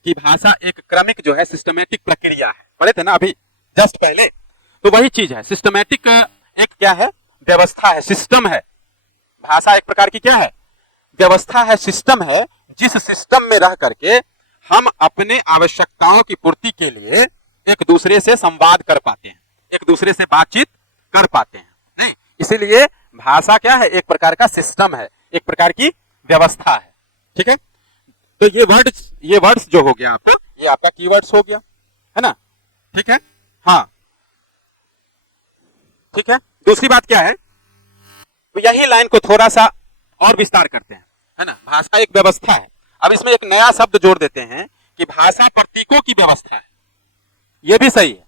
कि भाषा एक क्रमिक जो है सिस्टमेटिक प्रक्रिया है, पढ़े थे ना अभी जस्ट पहले। तो वही चीज है, सिस्टमेटिक एक क्या है, व्यवस्था है, सिस्टम है। भाषा एक प्रकार की क्या है, व्यवस्था है, सिस्टम है, जिस सिस्टम में रह करके हम अपने आवश्यकताओं की पूर्ति के लिए एक दूसरे से संवाद कर पाते हैं, एक दूसरे से बातचीत कर पाते हैं। नहीं, इसीलिए भाषा क्या है, एक प्रकार का सिस्टम है, एक प्रकार की व्यवस्था है। ठीक है, तो ये वर्ड्स जो हो गया आपको, ये आपका कीवर्ड्स हो गया, है ना। ठीक है, हाँ ठीक है। दूसरी बात क्या है, तो यही लाइन को थोड़ा सा और विस्तार करते हैं, है ना। भाषा एक व्यवस्था है, अब इसमें एक नया शब्द जोड़ देते हैं कि भाषा प्रतीकों की व्यवस्था है। ये भी सही है,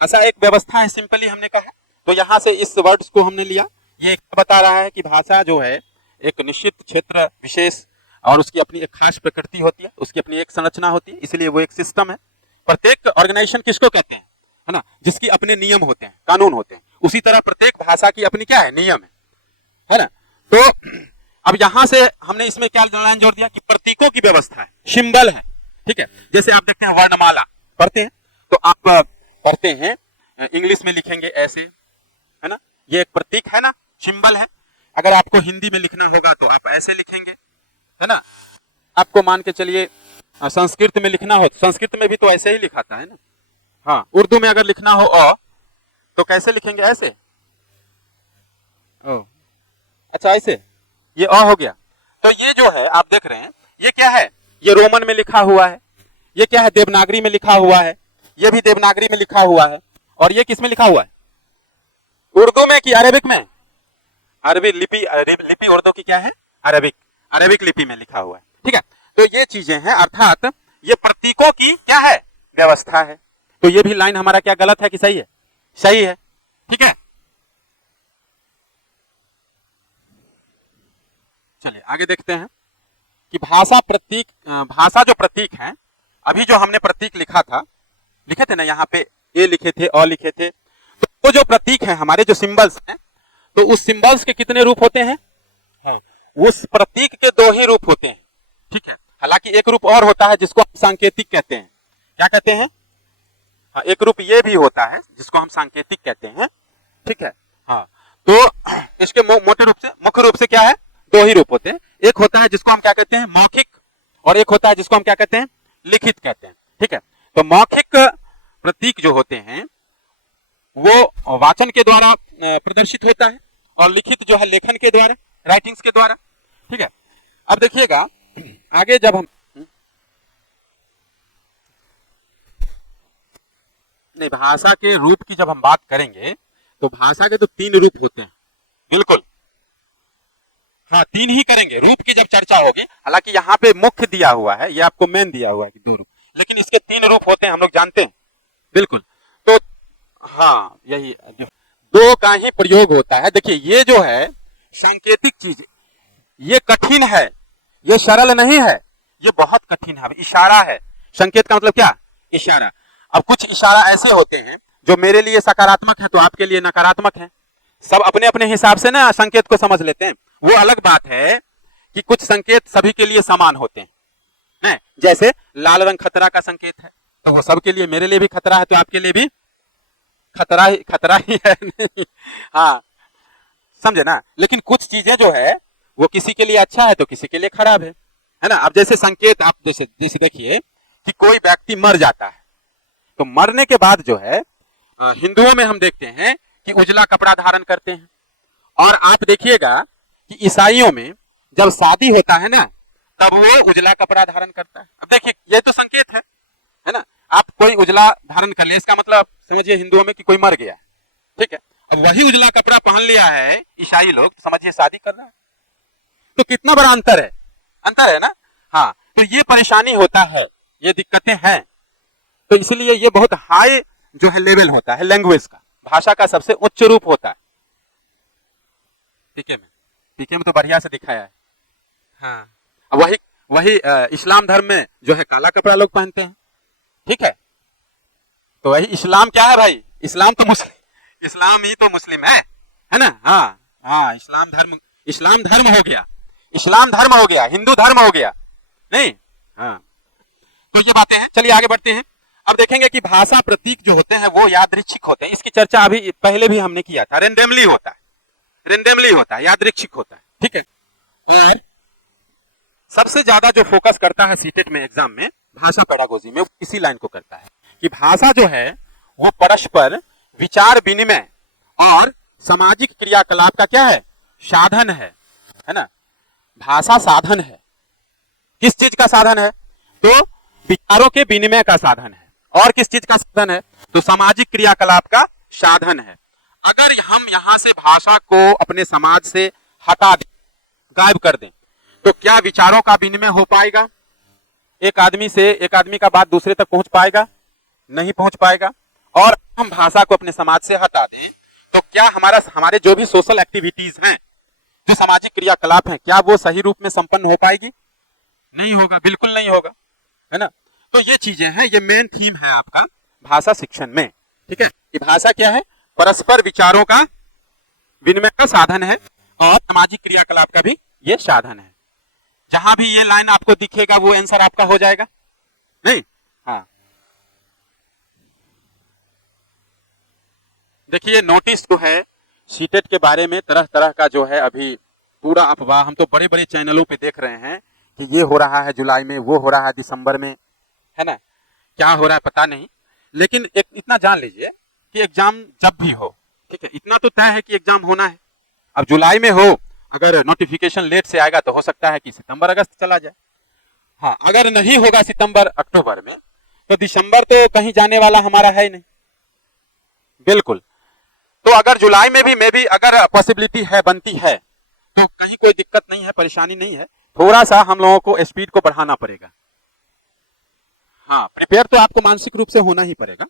भाषा एक व्यवस्था है, सिंपली हमने कहा। तो यहां से इस वर्ड्स को हमने लिया, ये बता रहा है कि भाषा जो है एक निश्चित क्षेत्र विशेष और उसकी अपनी एक खास प्रकृति होती है, उसकी अपनी एक संरचना होती है, इसलिए वो एक सिस्टम है। प्रत्येक ऑर्गेनाइजेशन किसको कहते हैं, है ना, जिसकी अपने नियम होते हैं, कानून होते हैं। उसी तरह प्रत्येक भाषा की अपनी क्या है, नियम है ना। तो अब यहां से हमने इसमें क्या लाइन जोड़ दिया कि प्रतीकों की व्यवस्था है, सिंबल है। ठीक है, जैसे आप देखते हैं वर्णमाला पढ़ते हैं, तो आप पढ़ते हैं इंग्लिश में लिखेंगे ऐसे, है ना, ये एक प्रतीक है ना, सिंबल है। अगर आपको हिंदी में लिखना होगा तो आप ऐसे लिखेंगे, है ना। आपको मान के चलिए संस्कृत में लिखना हो, संस्कृत में भी तो ऐसे ही लिखाता है ना। हाँ, उर्दू में अगर लिखना हो तो कैसे लिखेंगे, ऐसे। ओ अच्छा, ऐसे, ये हो गया। तो ये जो है आप देख रहे हैं, ये क्या है, ये रोमन में लिखा हुआ है, ये क्या है, देवनागरी में लिखा हुआ है, ये भी देवनागरी में लिखा हुआ है, और ये किस में लिखा हुआ है, उर्दू में कि अरेबिक में। अरबी लिपि, लिपि उर्दू की क्या है, अरेबिक लिपि में लिखा हुआ है। ठीक है, तो ये चीजें हैं, अर्थात ये प्रतीकों की क्या है, व्यवस्था है। तो ये भी लाइन हमारा क्या गलत है कि सही है, सही है। ठीक है, चलिए आगे देखते हैं कि भाषा जो प्रतीक है, अभी जो हमने प्रतीक लिखा था, लिखे थे ना यहाँ पे, ए लिखे थे, अ लिखे थे, तो वो जो प्रतीक है हमारे, जो सिंबल्स हैं, तो उस सिंबल्स के कितने रूप होते हैं, उस प्रतीक के दो ही रूप होते हैं। ठीक है, हालांकि एक रूप और होता है जिसको हम सांकेतिक कहते हैं। क्या कहते हैं, हाँ, एक रूप ये भी होता है जिसको हम सांकेतिक कहते हैं। ठीक है, हाँ, तो इसके मुख्य रूप से क्या है, दो ही रूप होते हैं। एक होता है जिसको हम क्या कहते हैं, मौखिक, और एक होता है जिसको हम क्या कहते हैं, लिखित कहते हैं। ठीक है, तो मौखिक प्रतीक जो होते हैं वो वाचन के द्वारा प्रदर्शित होता है, और लिखित जो है लेखन के द्वारा, राइटिंग्स के द्वारा। ठीक है, अब देखिएगा आगे जब हम नहीं, भाषा के रूप की जब हम बात करेंगे तो भाषा के तो तीन रूप होते हैं, बिल्कुल, हाँ, तीन ही करेंगे। रूप की जब चर्चा होगी, हालांकि यहाँ पे मुख्य दिया हुआ है, ये आपको मेन दिया हुआ है कि दो रूप, लेकिन इसके तीन रूप होते हैं, हम लोग जानते हैं, बिल्कुल। तो हाँ, यही दो का ही प्रयोग होता है। देखिए ये जो है सांकेतिक चीज, ये कठिन है, ये सरल नहीं है, ये बहुत कठिन है। इशारा है, संकेत का मतलब क्या, इशारा। अब कुछ इशारा ऐसे होते हैं जो मेरे लिए सकारात्मक है तो आपके लिए नकारात्मक है। सब अपने अपने हिसाब से ना संकेत को समझ लेते हैं। वो अलग बात है कि कुछ संकेत सभी के लिए समान होते हैं। जैसे लाल रंग खतरा का संकेत है, तो वो सबके लिए, मेरे लिए भी खतरा है तो आपके लिए भी खतरा ही है। हाँ, समझे ना। लेकिन कुछ चीजें जो है वो किसी के लिए अच्छा है तो किसी के लिए खराब है ना। अब जैसे संकेत, आप जैसे देखिए कि कोई व्यक्ति मर जाता है, तो मरने के बाद जो है हिंदुओं में हम देखते हैं कि उजला कपड़ा धारण करते हैं, और आप देखिएगा कि ईसाइयों में जब शादी होता है ना, तब वो उजला कपड़ा धारण करता है। अब देखिए ये तो संकेत है ना। आप कोई उजला धारण कर ले, इसका मतलब समझिए हिंदुओं में कि कोई मर गया है। ठीक है, अब वही उजला कपड़ा पहन लिया है ईसाई लोग, समझिए शादी कर रहा है। तो कितना बड़ा अंतर है ना। हाँ, तो ये परेशानी होता है, ये दिक्कतें हैं। तो इसलिए ये बहुत हाई जो है लेवल होता है लैंग्वेज का, भाषा का सबसे उच्च रूप होता है। पीके में तो बढ़िया से दिखाया है। हाँ, वही वही इस्लाम धर्म में जो है काला कपड़ा लोग पहनते हैं, ठीक है। तो वही इस्लाम क्या है भाई, इस्लाम तो मुस्लिम, इस्लाम ही तो मुस्लिम है ना। हाँ हाँ, इस्लाम धर्म हो गया, इस्लाम धर्म हो गया, हिंदू धर्म हो गया, नहीं। हाँ, तो ये बातें हैं। चलिए आगे बढ़ते हैं। अब देखेंगे कि भाषा प्रतीक जो होते हैं वो यादृच्छिक होते हैं। इसकी चर्चा अभी पहले भी हमने किया था। रेंडमली होता है, रेंडमली होता है, यादृच्छिक होता है, ठीक है। और सबसे ज्यादा जो फोकस करता है सीटेट में एग्जाम में, भाषा पेडागोजी में, इसी लाइन को करता है कि भाषा जो है वो परस्पर विचार विनिमय और सामाजिक क्रियाकलाप का क्या है, साधन है ना। भाषा साधन है, किस चीज का साधन है, तो विचारों के विनिमय का साधन है। और किस चीज का साधन है, तो सामाजिक क्रियाकलाप का साधन है। अगर हम यहां से भाषा को अपने समाज से हटा दें, गायब कर दें, तो क्या विचारों का विनिमय हो पाएगा? एक आदमी से एक आदमी का बात दूसरे तक पहुंच पाएगा? नहीं पहुंच पाएगा। और हम भाषा को अपने समाज से हटा दें तो क्या हमारे जो भी सोशल एक्टिविटीज हैं, जो सामाजिक क्रियाकलाप हैं, क्या वो सही रूप में संपन्न हो पाएगी? नहीं होगा, बिल्कुल नहीं होगा, है ना। तो ये चीजें हैं, ये मेन थीम है आपका भाषा शिक्षण में, ठीक है। कि भाषा क्या है, परस्पर विचारों का विनिमय का साधन है और सामाजिक क्रियाकलाप का भी ये साधन है। जहां भी ये लाइन आपको दिखेगा वो आंसर आपका हो जाएगा, नहीं। हाँ, देखिए नोटिस जो है सीटेट के बारे में तरह तरह का जो है अभी पूरा अफवाह, हम तो बड़े बड़े चैनलों पे देख रहे हैं कि ये हो रहा है जुलाई में, वो हो रहा है दिसंबर में, है ना। क्या हो रहा है पता नहीं, लेकिन एक इतना जान लीजिए कि एग्जाम जब भी हो, ठीक है, इतना तो तय है कि एग्जाम होना है। अब जुलाई में हो, अगर नोटिफिकेशन लेट से आएगा तो हो सकता है कि सितंबर अगस्त चला जाए। हाँ, अगर नहीं होगा सितंबर अक्टूबर में तो दिसंबर तो कहीं जाने वाला हमारा है ही नहीं, बिल्कुल। तो अगर जुलाई में भी अगर पॉसिबिलिटी है, बनती है, तो कहीं कोई दिक्कत नहीं है, परेशानी नहीं है। थोड़ा सा हम लोगों को स्पीड को बढ़ाना पड़ेगा। हाँ, प्रिपेयर तो आपको मानसिक रूप से होना ही पड़ेगा।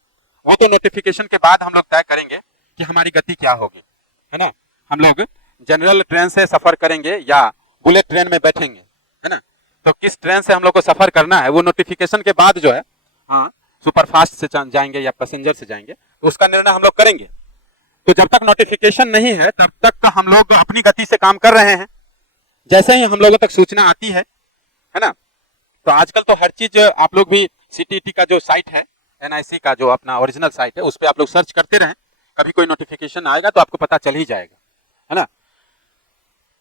वो तो नोटिफिकेशन के बाद हम लोग तय करेंगे कि हमारी गति क्या होगी, है ना। हम लोग जनरल ट्रेन से सफर करेंगे या बुलेट ट्रेन में बैठेंगे, है ना। तो किस ट्रेन से हम लोग को सफर करना है वो नोटिफिकेशन के बाद जो है, हाँ, सुपरफास्ट से जाएंगे या पैसेंजर से जाएंगे, तो उसका निर्णय हम लोग करेंगे। तो जब तक नोटिफिकेशन नहीं है तब तक हम लोग अपनी गति से काम कर रहे हैं। जैसे ही हम लोगों तक सूचना आती है ना। तो आजकल तो हर चीज आप लोग भी सीटीटी का जो साइट है, एनआईसी का जो अपना ओरिजिनल साइट है, उस पर आप लोग सर्च करते रहें, कभी कोई नोटिफिकेशन आएगा तो आपको पता चल ही जाएगा, है ना।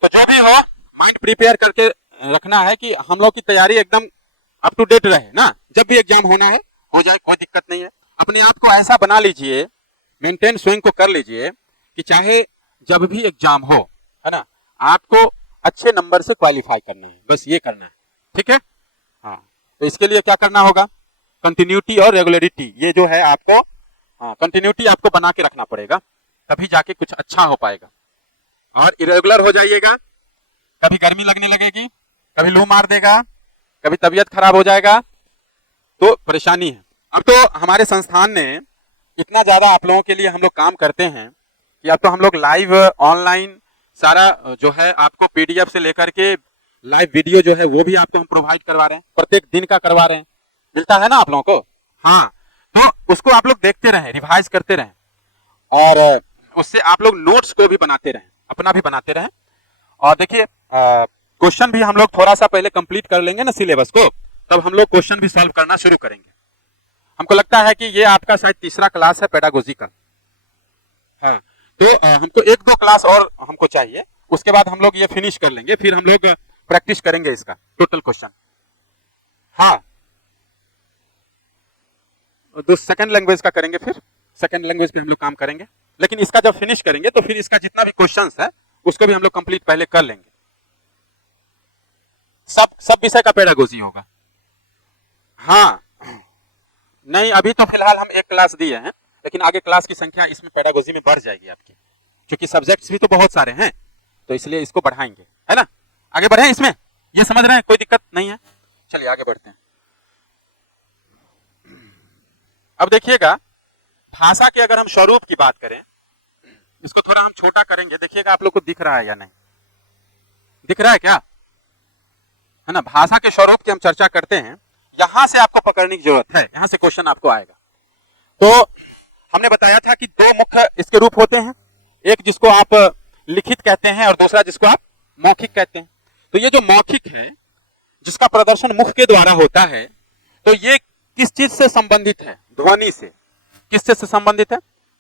तो जो भी हो, माइंड प्रिपेयर करके रखना है कि हम लोग की तैयारी एकदम अप टू डेट रहे ना। जब भी एग्जाम होना है हो जाए, कोई दिक्कत नहीं है। अपने आप को ऐसा बना लीजिए, मेंटेन स्वयं को कर लीजिए कि चाहे जब भी एग्जाम हो, है ना, आपको अच्छे नंबर से क्वालिफाई करने हैं, बस ये करना है, ठीक है। हाँ, तो इसके लिए क्या करना होगा, कंटिन्यूटी और रेगुलरिटी, ये जो है आपको, हाँ, कंटिन्यूटी आपको बना के रखना पड़ेगा, तभी जाके कुछ अच्छा हो पाएगा। और इरेगुलर हो जाइएगा, कभी गर्मी लगने लगेगी, कभी लू मार देगा, कभी तबीयत खराब हो जाएगा, तो परेशानी है। अब तो हमारे संस्थान ने इतना ज्यादा आप लोगों के लिए हम लोग काम करते हैं कि अब तो हम लोग लाइव ऑनलाइन सारा जो है आपको पीडीएफ से लेकर के लाइव वीडियो जो है वो भी आपको हम प्रोवाइड करवा रहे हैं, प्रत्येक दिन का करवा रहे हैं, मिलता है ना आप लोगों को। हाँ, तो उसको आप लोग देखते रहें, रिवाइज करते रहें, और उससे आप लोग नोट्स को भी बनाते रहें, अपना भी बनाते रहें। और देखिए क्वेश्चन भी हम लोग थोड़ा सा पहले कंप्लीट कर लेंगे ना सिलेबस को, तब हम लोग क्वेश्चन भी सॉल्व करना शुरू करेंगे। हमको लगता है कि ये आपका शायद तीसरा क्लास है पेडागोजी का। हाँ, तो हमको एक दो क्लास और हमको चाहिए, उसके बाद हम लोग ये फिनिश कर लेंगे, फिर हम लोग प्रैक्टिस करेंगे इसका टोटल क्वेश्चन। हाँ, तो सेकंड लैंग्वेज का करेंगे, फिर सेकंड लैंग्वेज पे हम लोग काम करेंगे, लेकिन इसका जब फिनिश करेंगे तो फिर इसका जितना भी क्वेश्चंस है उसको भी हम लोग कंप्लीट पहले कर लेंगे। सब विषय का पेडागोजी होगा। हाँ, नहीं, अभी तो फिलहाल हम एक क्लास दिए हैं, लेकिन आगे क्लास की संख्या इसमें पेडागोजी में बढ़ जाएगी आपकी, क्योंकि सब्जेक्ट्स भी तो बहुत सारे हैं, तो इसलिए इसको बढ़ाएंगे, है ना। आगे बढ़े इसमें, ये समझ रहे हैं, कोई दिक्कत नहीं है। चलिए आगे बढ़ते हैं। अब देखिएगा, भाषा के अगर हम स्वरूप की बात करें, इसको थोड़ा हम छोटा करेंगे, देखिएगा आप लोग को दिख रहा है या नहीं, दिख रहा है क्या? है ना, भाषा के स्वरूप की हम चर्चा करते हैं, यहां से आपको पकड़ने की जरूरत है, यहां से क्वेश्चन आपको आएगा। तो हमने बताया था कि दो मुख्य इसके रूप होते हैं, एक जिसको आप लिखित कहते हैं और दूसरा जिसको आप मौखिक कहते हैं। तो ये जो मौखिक है, जिसका प्रदर्शन मुख के द्वारा होता है, तो ये किस चीज से संबंधित है? ध्वनि से। किस चीज से संबंधित है?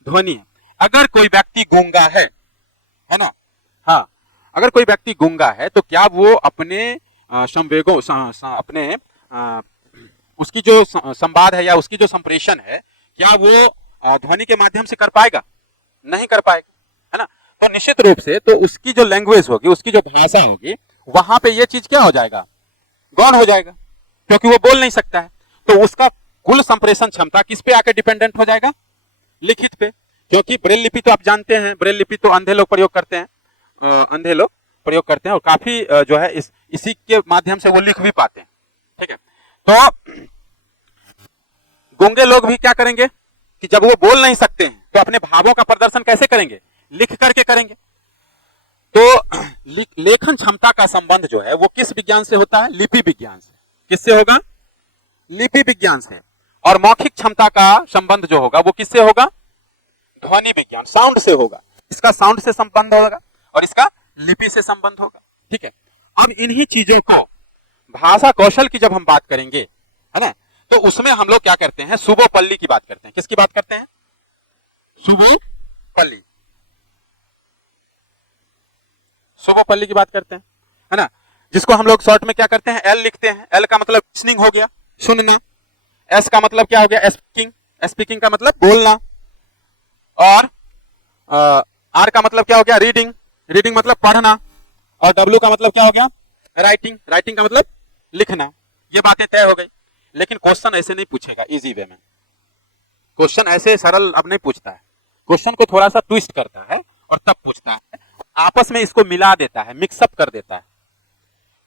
ध्वनि है। अगर कोई व्यक्ति गूंगा है ना, हाँ, अगर कोई व्यक्ति गूंगा है तो क्या वो अपने संवेगों अपने उसकी जो संवाद है या उसकी जो संप्रेषण है, क्या वो ध्वनि के माध्यम से कर पाएगा? नहीं कर पाएगा, है ना। तो निश्चित रूप से तो उसकी जो लैंग्वेज होगी, उसकी जो भाषा होगी, वहां पे ये चीज क्या हो जाएगा? गौण हो जाएगा, क्योंकि वो बोल नहीं सकता है। तो उसका कुल संप्रेषण क्षमता किस पे आकर डिपेंडेंट हो जाएगा? लिखित पे। क्योंकि ब्रेल लिपि तो आप जानते हैं, ब्रेल लिपि तो अंधे लोग प्रयोग करते हैं, अंधे लोग प्रयोग करते हैं और काफी जो है इसी के माध्यम से वो लिख भी पाते हैं, ठीक है। तो गूंगे लोग भी क्या करेंगे कि जब वो बोल नहीं सकते हैं तो अपने भावों का प्रदर्शन कैसे करेंगे? लिख करके करेंगे। तो लेखन क्षमता का संबंध जो है वो किस विज्ञान से होता है? लिपि विज्ञान से। किससे होगा? लिपि विज्ञान से। और मौखिक क्षमता का संबंध जो होगा वो किससे होगा? ध्वनि विज्ञान, साउंड से होगा। इसका साउंड से संबंध होगा और इसका लिपि से संबंध होगा, ठीक है। अब इन्हीं चीजों को भाषा कौशल की जब हम बात करेंगे, है ना, तो उसमें हम लोग क्या करते हैं? सुबोपल्ली की बात करते हैं। किसकी बात करते हैं? सुबोपल्ली। सुबोपल्ली की बात करते हैं, है ना, जिसको हम लोग शॉर्ट में क्या करते हैं? एल लिखते हैं। एल का मतलब लिसनिंग हो गया, सुनना। एस का मतलब क्या हो गया? स्पीकिंग। स्पीकिंग का मतलब बोलना। और आर का मतलब क्या हो गया? रीडिंग। रीडिंग मतलब पढ़ना। और डब्ल्यू का मतलब क्या हो गया? राइटिंग। राइटिंग का मतलब लिखना। ये बातें तय हो गई। लेकिन क्वेश्चन ऐसे नहीं पूछेगा इजी वे में। क्वेश्चन ऐसे सरल अब नहीं पूछता है, क्वेश्चन को थोड़ा सा ट्विस्ट करता है और तब पूछता है, आपस में इसको मिला देता है, मिक्सअप कर देता है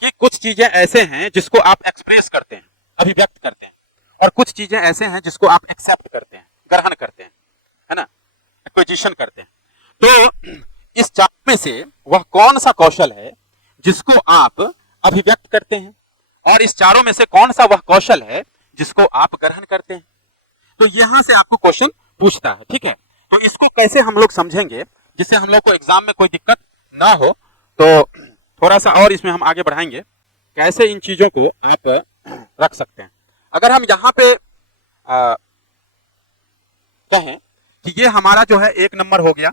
कि कुछ चीजें ऐसे हैं जिसको आप एक्सप्रेस करते हैं, अभिव्यक्त करते हैं, और कुछ चीजें ऐसे हैं जिसको आप एक्सेप्ट करते हैं, ग्रहण करते हैं, है ना, एक्विजिशन करते हैं। तो इस चार में से वह कौन सा कौशल है जिसको आप अभिव्यक्त करते हैं, और इस चारों में से कौन सा वह कौशल है जिसको आप ग्रहण करते हैं? तो यहां से आपको क्वेश्चन पूछता है, ठीक है। तो इसको कैसे हम लोग समझेंगे जिससे हम लोग को एग्जाम में कोई दिक्कत ना हो? तो थोड़ा सा और इसमें हम आगे बढ़ाएंगे, कैसे इन चीजों को आप रख सकते हैं। अगर हम यहाँ पे कहें कि ये हमारा जो है 1 नंबर हो गया,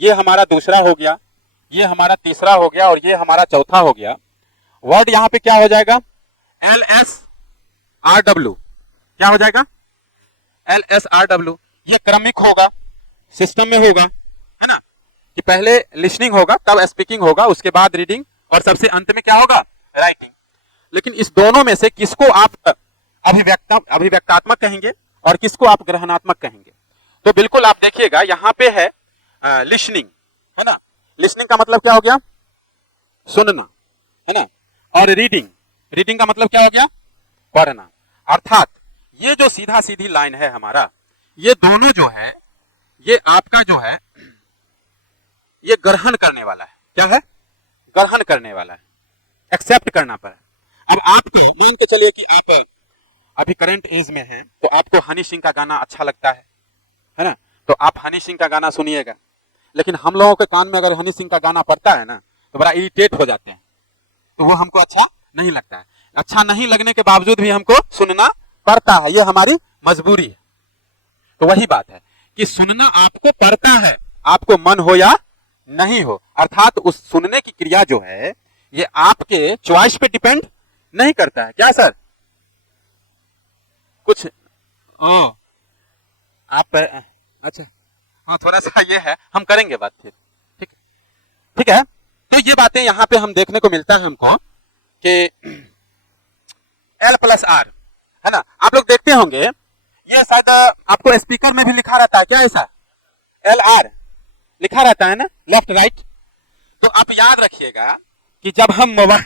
ये हमारा दूसरा हो गया, ये हमारा तीसरा हो गया और ये हमारा चौथा हो गया। वर्ड यहाँ पे क्या हो जाएगा? LSRW। क्या हो जाएगा? LSRW। ये क्रमिक होगा, सिस्टम में होगा, है ना, कि पहले लिसनिंग होगा, तब स्पीकिंग होगा, उसके बाद रीडिंग, और सबसे अंत में क्या होगा? राइटिंग। लेकिन इस दोनों में से किसको आप अभिव्यक्तात्मक कहेंगे और किसको आप ग्रहणात्मक कहेंगे? तो बिल्कुल आप देखिएगा यहाँ पे है लिसनिंग, है ना। लिसनिंग का मतलब क्या हो गया? सुनना, है ना। और रीडिंग, रीडिंग का मतलब क्या हो गया? पढ़ना। अर्थात ये जो सीधा सीधी लाइन है हमारा, ये दोनों जो है, ये आपका जो है, ये ग्रहण करने वाला है। क्या है? ग्रहण करने वाला है, एक्सेप्ट करना पड़ा। अब आपको मान के चलिए कि आप अभी करंट एज में हैं, तो आपको हनी सिंह का गाना अच्छा लगता है ना, तो आप हनी सिंह का गाना सुनिएगा। लेकिन हम लोगों के कान में अगर हनी सिंह का गाना पड़ता है ना, तो बड़ा इरिटेट हो जाते हैं, तो वो हमको अच्छा नहीं लगता है। अच्छा नहीं लगने के बावजूद भी हमको सुनना पड़ता है, ये हमारी मजबूरी है। तो वही बात है कि सुनना आपको पड़ता है, आपको मन हो या नहीं हो। अर्थात उस सुनने की क्रिया जो है, ये आपके चॉइस पे डिपेंड नहीं करता है। क्या सर? कुछ आप अच्छा, हाँ, थोड़ा सा ये है, हम करेंगे बात फिर, ठीक है, ठीक है। तो ये बातें यहाँ पे हम देखने को मिलता है हमको कि L+R, है ना। आप लोग देखते होंगे, ये शायद आपको स्पीकर में भी लिखा रहता है, क्या ऐसा? LR लिखा रहता है ना, लेफ्ट राइट। तो आप याद रखिएगा कि जब हम मोबाइल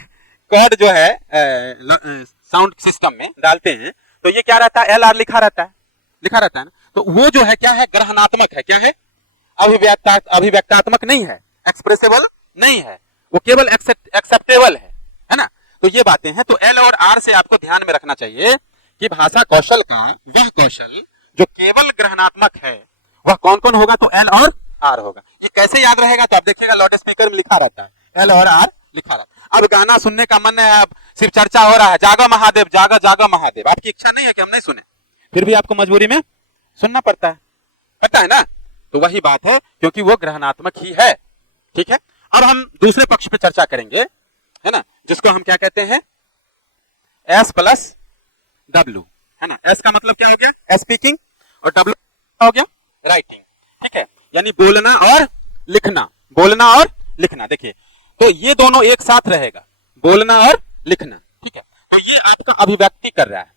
कोड जो है साउंड सिस्टम में डालते हैं, तो ये क्या रहता है? LR लिखा रहता है, लिखा रहता है ना। तो वो जो है क्या है? ग्रहणात्मक है। क्या है? अभिव्यक्तात्मक नहीं है, एक्सप्रेसिबल नहीं है, वो केवल एक्सेप्टेबल है ना। तो ये बातें हैं। तो एल और आर से आपको ध्यान में रखना चाहिए कि भाषा कौशल का वह कौशल जो केवल ग्रहणात्मक है वह कौन कौन होगा, तो एल और आर होगा। ये कैसे याद रहेगा, तो आप देखिएगा लाउड स्पीकर में लिखा रहता है एल और आर लिखा रहता है। अब गाना सुनने का मन है, अब सिर्फ चर्चा हो रहा है जागा महादेव जागा जागा महादेव, आपकी इच्छा नहीं है कि हम नहीं सुने, फिर भी आपको मजबूरी में सुनना पड़ता है ना। तो वही बात है, क्योंकि वो ग्रहणात्मक ही है। ठीक है, अब हम दूसरे पक्ष पे चर्चा करेंगे, है ना, जिसको हम क्या कहते हैं, एस प्लस डब्ल्यू, है ना। एस का मतलब क्या हो गया, स्पीकिंग, और डब्ल्यू हो गया राइटिंग। ठीक है, यानी बोलना और लिखना, बोलना और लिखना। देखिए, तो ये दोनों एक साथ रहेगा, बोलना और लिखना। ठीक है, तो ये आपका अभिव्यक्ति कर रहा है,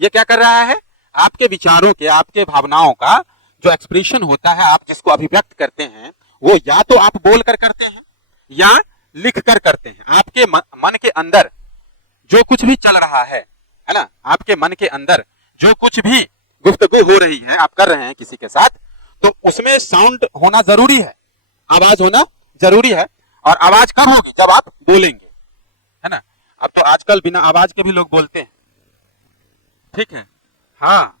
ये क्या कर रहा है, आपके विचारों के, आपके भावनाओं का जो एक्सप्रेशन होता है, आप जिसको अभिव्यक्त करते हैं, वो या तो आप बोल कर करते हैं या लिख कर करते हैं। आपके मन के अंदर जो कुछ भी चल रहा है ना, आपके मन के अंदर जो कुछ भी गुफ्तगू हो रही है, आप कर रहे हैं किसी के साथ, तो उसमें साउंड होना जरूरी है, आवाज होना जरूरी है। और आवाज कब होगी, जब आप बोलेंगे, है ना। अब तो आजकल बिना आवाज के भी लोग बोलते हैं। ठीक है, हाँ,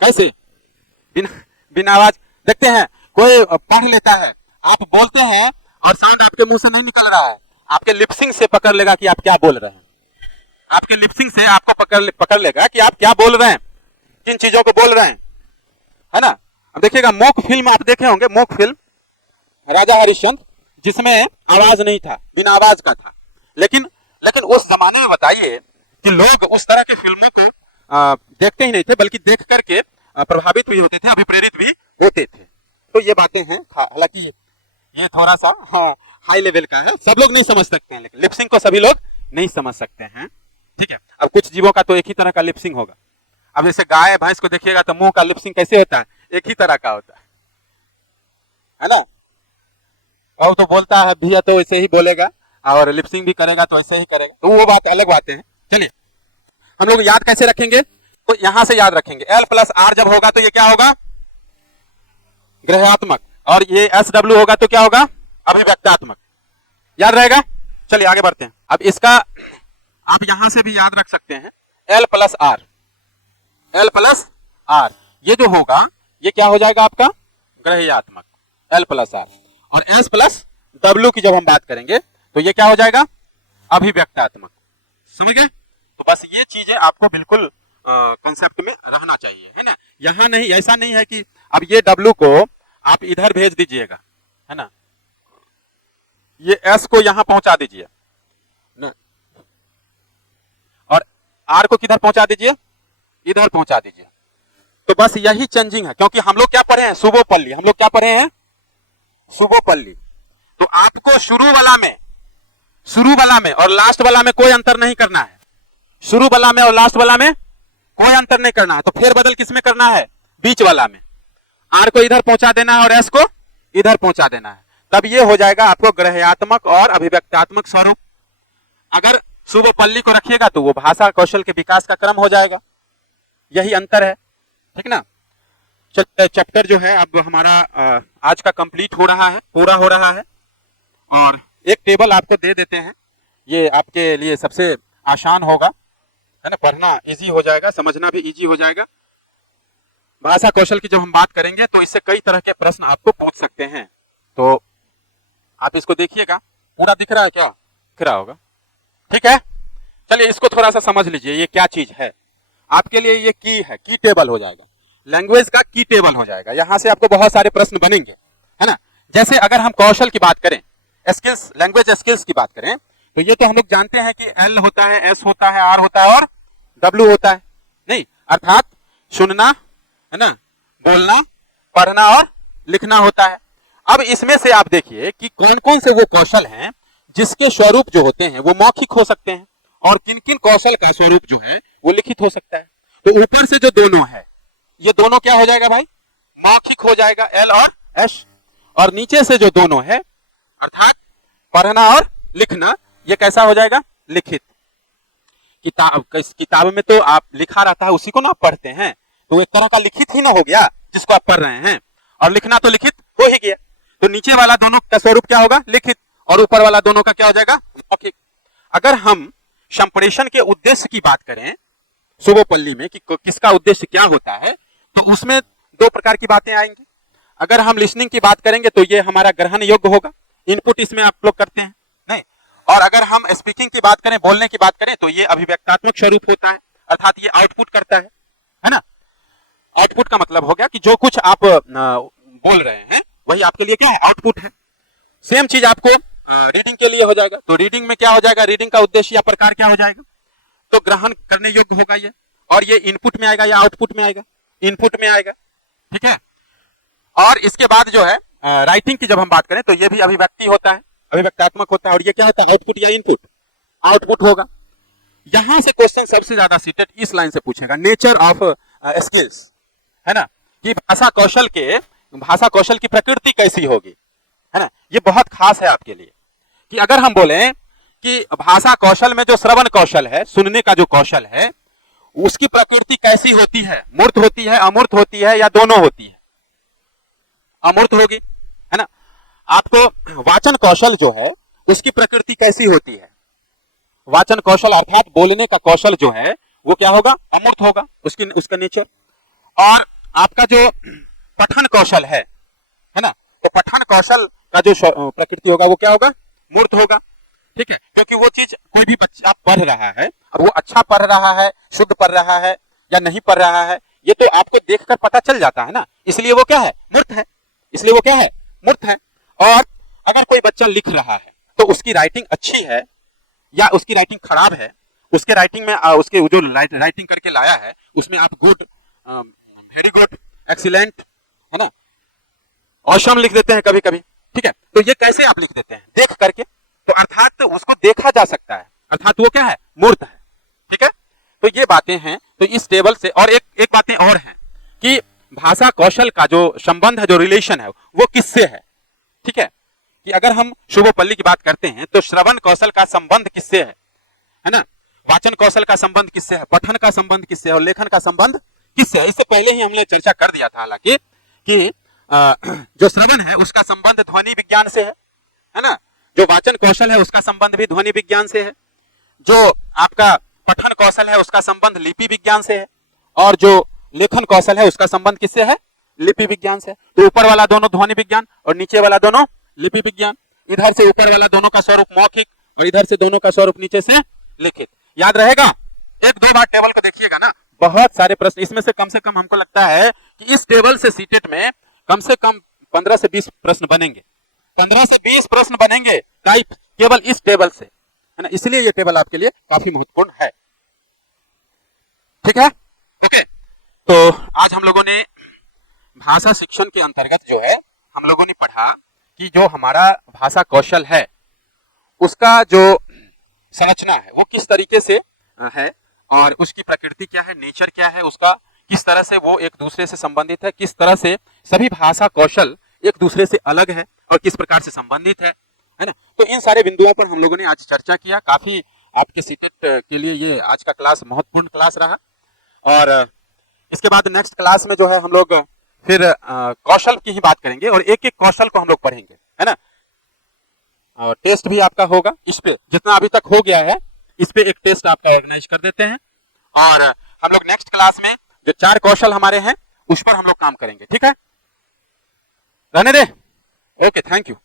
कैसे, बिना आवाज। देखते हैं, कोई पढ़ लेता है, आप बोलते हैं और साउंड आपके मुंह से नहीं निकल रहा है, आपके लिपसिंग से पकड़ लेगा कि आप क्या बोल रहे हैं, आपके लिपसिंग से आपको पकड़ लेगा कि आप क्या बोल रहे हैं, किन चीजों को बोल रहे हैं, है ना। अब देखिएगा, मूक फिल्म आप देखे होंगे, मूक फिल्म राजा हरिश्चंद्र, जिसमें आवाज नहीं था, बिना आवाज का था, लेकिन उस जमाने में बताइए कि लोग उस तरह की फिल्मों को देखते ही नहीं थे, बल्कि देख करके प्रभावित भी होते थे, अभिप्रेरित भी होते थे। तो ये बातें हैं, हालांकि ये थोड़ा सा हाई लेवल का है, सब लोग नहीं समझ सकते हैं, लेकिन लिपसिंग को सभी लोग नहीं समझ सकते हैं। ठीक है, अब कुछ जीवों का तो एक ही तरह का लिपसिंग होगा। अब जैसे गाय भैंस को देखिएगा तो मुंह का लिपसिंग कैसे होता है, एक ही तरह का होता है ना। और तो बोलता है भैया तो वैसे ही बोलेगा, और लिपसिंग भी करेगा तो ऐसे ही करेगा, तो वो बात अलग बातें हैं। चलिए, हम लोग याद कैसे रखेंगे, तो यहां से याद रखेंगे, एल प्लस आर जब होगा तो ये क्या होगा, ग्रहात्मक, और ये एस डब्ल्यू होगा तो क्या होगा, अभिव्यक्तात्मक। याद रहेगा। चलिए आगे बढ़ते हैं। अब इसका आप यहां से भी याद रख सकते हैं, L plus R, L plus R, ये जो होगा ये क्या हो जाएगा आपका, ग्रहात्मक, एल प्लस आर। और एस प्लस डब्ल्यू की जब हम बात करेंगे तो ये क्या हो जाएगा, अभिव्यक्तात्मक। समझ गए। तो बस ये चीजें आपको बिल्कुल कॉन्सेप्ट में रहना चाहिए, है ना। यहां नहीं, ऐसा नहीं है कि अब ये डब्ल्यू को आप इधर भेज दीजिएगा, है ना, ये एस को यहां पहुंचा दीजिए ना, और आर को किधर पहुंचा दीजिए, इधर पहुंचा दीजिए। तो बस यही चेंजिंग है, क्योंकि हम लोग क्या पढ़े हैं, शुभोपल्ली, हम लोग क्या पढ़े हैं, शुभोपल्ली। तो आपको शुरू वाला में और लास्ट वाला में कोई अंतर नहीं करना है, शुरू वाला में और लास्ट वाला में कोई अंतर नहीं करना है। तो फेर बदल किसमें करना है, बीच वाला में, आर को इधर पहुंचा देना है और एस को इधर पहुंचा देना है, तब ये हो जाएगा आपको ग्रहात्मक और अभिव्यक्तात्मक स्वरूप। अगर शुभोपल्ली को रखिएगा तो वो भाषा कौशल के विकास का क्रम हो जाएगा, यही अंतर है। ठीक ना। चैप्टर जो है अब हमारा आज का कंप्लीट हो रहा है, पूरा हो रहा है, और एक टेबल आपको दे देते हैं, ये आपके लिए सबसे आसान होगा, है ना, पढ़ना इजी हो जाएगा, समझना भी इजी हो जाएगा। भाषा कौशल की जब हम बात करेंगे तो इससे कई तरह के प्रश्न आपको पूछ सकते हैं। तो आप इसको देखिएगा, पूरा दिख रहा है क्या, दिख रहा होगा। ठीक है, चलिए इसको थोड़ा सा समझ लीजिए, ये क्या चीज है आपके लिए, ये की है, की टेबल हो जाएगा, लैंग्वेज का की टेबल हो जाएगा। यहां से आपको बहुत सारे प्रश्न बनेंगे, है ना। जैसे अगर हम कौशल की बात करें, स्किल्स, लैंग्वेज स्किल्स की बात करें, तो ये तो हम लोग जानते हैं कि एल होता है, एस होता है, आर होता है और डब्ल्यू होता है, नहीं, अर्थात सुनना, है ना, बोलना, पढ़ना और लिखना होता है। अब इसमें से आप देखिए कि कौन कौन से वो कौशल हैं जिसके स्वरूप जो होते हैं वो मौखिक हो सकते हैं, और किन किन कौशल का स्वरूप जो है वो लिखित हो सकता है। तो ऊपर से जो दोनों है, ये दोनों क्या हो जाएगा भाई, मौखिक हो जाएगा, एल और एस, और नीचे से जो दोनों है अर्थात पढ़ना और लिखना, ये कैसा हो जाएगा, लिखित। किताब में तो आप लिखा रहता है, उसी को ना आप पढ़ते हैं, तो एक तरह का लिखित ही ना हो गया जिसको आप पढ़ रहे हैं, और लिखना तो लिखित हो ही गया। तो नीचे वाला दोनों का स्वरूप क्या होगा, लिखित, और ऊपर वाला दोनों का क्या हो जाएगा, मौखिक। अगर हम संप्रेषण के उद्देश्य की बात करें शुभोपल्ली में कि किसका उद्देश्य क्या होता है, तो उसमें दो प्रकार की बातें आएंगी। अगर हम लिसनिंग की बात करेंगे तो ये हमारा ग्रहण योग्य होगा, इनपुट इसमें आप लोग करते हैं नहीं। और अगर हम स्पीकिंग की बात करें, बोलने की बात करें, तो ये अभिव्यक्तात्मक स्वरूप होता है, अर्थात ये आउटपुट करता है ना। आउटपुट का मतलब हो गया कि जो कुछ आप बोल रहे हैं वही आपके लिए क्या है, आउटपुट है। सेम चीज आपको रीडिंग के लिए हो जाएगा, तो रीडिंग में क्या हो जाएगा, रीडिंग का उद्देश्य या प्रकार क्या हो जाएगा, तो ग्रहण करने योग्य होगा ये, और ये इनपुट में आएगा या आउटपुट में आएगा, इनपुट में आएगा, ठीक है। और इसके बाद जो है राइटिंग की जब हम बात करें तो ये भी अभिव्यक्ति होता है, अभिव्यक्तात्मक होता है, और ये क्या होता है, आउटपुट या इनपुट, आउटपुट होगा। यहां से क्वेश्चन सबसे ज्यादा सीटेड इस लाइन से पूछेगा, नेचर ऑफ स्किल्स, है ना, कि भाषा कौशल की प्रकृति कैसी होगी, है ना। ये बहुत खास है आपके लिए कि अगर हम बोलें कि भाषा कौशल में जो श्रवण कौशल है, सुनने का जो कौशल है, उसकी प्रकृति कैसी होती है, मूर्त होती है, अमूर्त होती है, या दोनों होती है, अमूर्त होगी, है ना। आपको वाचन कौशल जो है उसकी प्रकृति कैसी होती है, वाचन कौशल अर्थात बोलने का कौशल जो है वो क्या होगा, अमूर्त होगा, उसका नेचर। और आपका जो पठन कौशल है ना, तो पठन कौशल का जो प्रकृति होगा वो क्या होगा, मूर्त होगा, ठीक है। क्योंकि वो चीज कोई भी बच्चा पढ़ रहा है, अब वो अच्छा पढ़ रहा है, शुद्ध पढ़ रहा है या नहीं पढ़ रहा है, ये तो आपको देखकर पता चल जाता है ना, इसलिए वो क्या है, मूर्त है, इसलिए वो क्या है, मूर्त है। और अगर कोई बच्चा लिख रहा है तो उसकी राइटिंग अच्छी है या उसकी राइटिंग खराब है, उसके राइटिंग में उसके जो राइटिंग करके लाया है उसमें आप गुड, वेरी गुड, एक्सीलेंट, है ना, ऑसम लिख देते हैं कभी कभी, ठीक है। तो ये कैसे आप लिख देते हैं, देख करके, तो अर्थात तो उसको देखा जा सकता है, अर्थात वो क्या है, मूर्त है, ठीक है। तो ये बातें हैं, तो इस टेबल से, और एक बातें और हैं कि भाषा कौशल का जो संबंध है, जो रिलेशन है, वो किससे है, ठीक है। कि अगर हम शुभोपल्ली की बात करते हैं तो श्रवण कौशल का संबंध किससे है ना, वाचन कौशल का संबंध किससे है, पठन का संबंध किससे है, और लेखन का संबंध किससे है। इससे पहले ही हमने चर्चा कर दिया था हालांकि कि जो श्रवण है उसका संबंध ध्वनि विज्ञान से है ना, जो वाचन कौशल है उसका संबंध भी ध्वनि विज्ञान से है, जो आपका पठन कौशल है उसका संबंध लिपि विज्ञान से है, और जो लेखन कौशल है उसका संबंध किससे है, लिपि विज्ञान से। तो ऊपर वाला दोनों ध्वनि विज्ञान और नीचे वाला दोनों लिपि विज्ञान, इधर से ऊपर वाला दोनों का स्वरूप मौखिक और इधर से दोनों का स्वरूप नीचे से लिखित। याद रहेगा, एक दो बार टेबल को देखिएगा ना, बहुत सारे प्रश्न इसमें से कम हमको लगता है कि इस टेबल से सीटेट में कम से कम 15 से 20 प्रश्न बनेंगे, 15 से 20 प्रश्न बनेंगे टाइप केवल इस टेबल से, है ना। इसलिए ये टेबल आपके लिए काफी महत्वपूर्ण है, ठीक है, ओके। तो आज हम लोगों ने भाषा शिक्षण के अंतर्गत जो है हम लोगों ने पढ़ा कि जो हमारा भाषा कौशल है उसका जो संरचना है वो किस तरीके से है, और उसकी प्रकृति क्या है, नेचर क्या है उसका, किस तरह से वो एक दूसरे से संबंधित है, किस तरह से सभी भाषा कौशल एक दूसरे से अलग है और किस प्रकार से संबंधित है ना। तो इन सारे बिंदुओं पर हम लोगों ने आज चर्चा किया, काफी आपके सीटेट के लिए ये आज का क्लास महत्वपूर्ण क्लास रहा। और इसके बाद नेक्स्ट क्लास में जो है हम लोग फिर कौशल की ही बात करेंगे और एक एक कौशल को हम लोग पढ़ेंगे, है ना। और टेस्ट भी आपका होगा, इस पे जितना अभी तक हो गया है इस पे एक टेस्ट आपका ऑर्गेनाइज कर देते हैं, और हम लोग नेक्स्ट क्लास में जो 4 कौशल हमारे हैं उस पर हम लोग काम करेंगे, ठीक है, रहने दे, ओके, थैंक यू।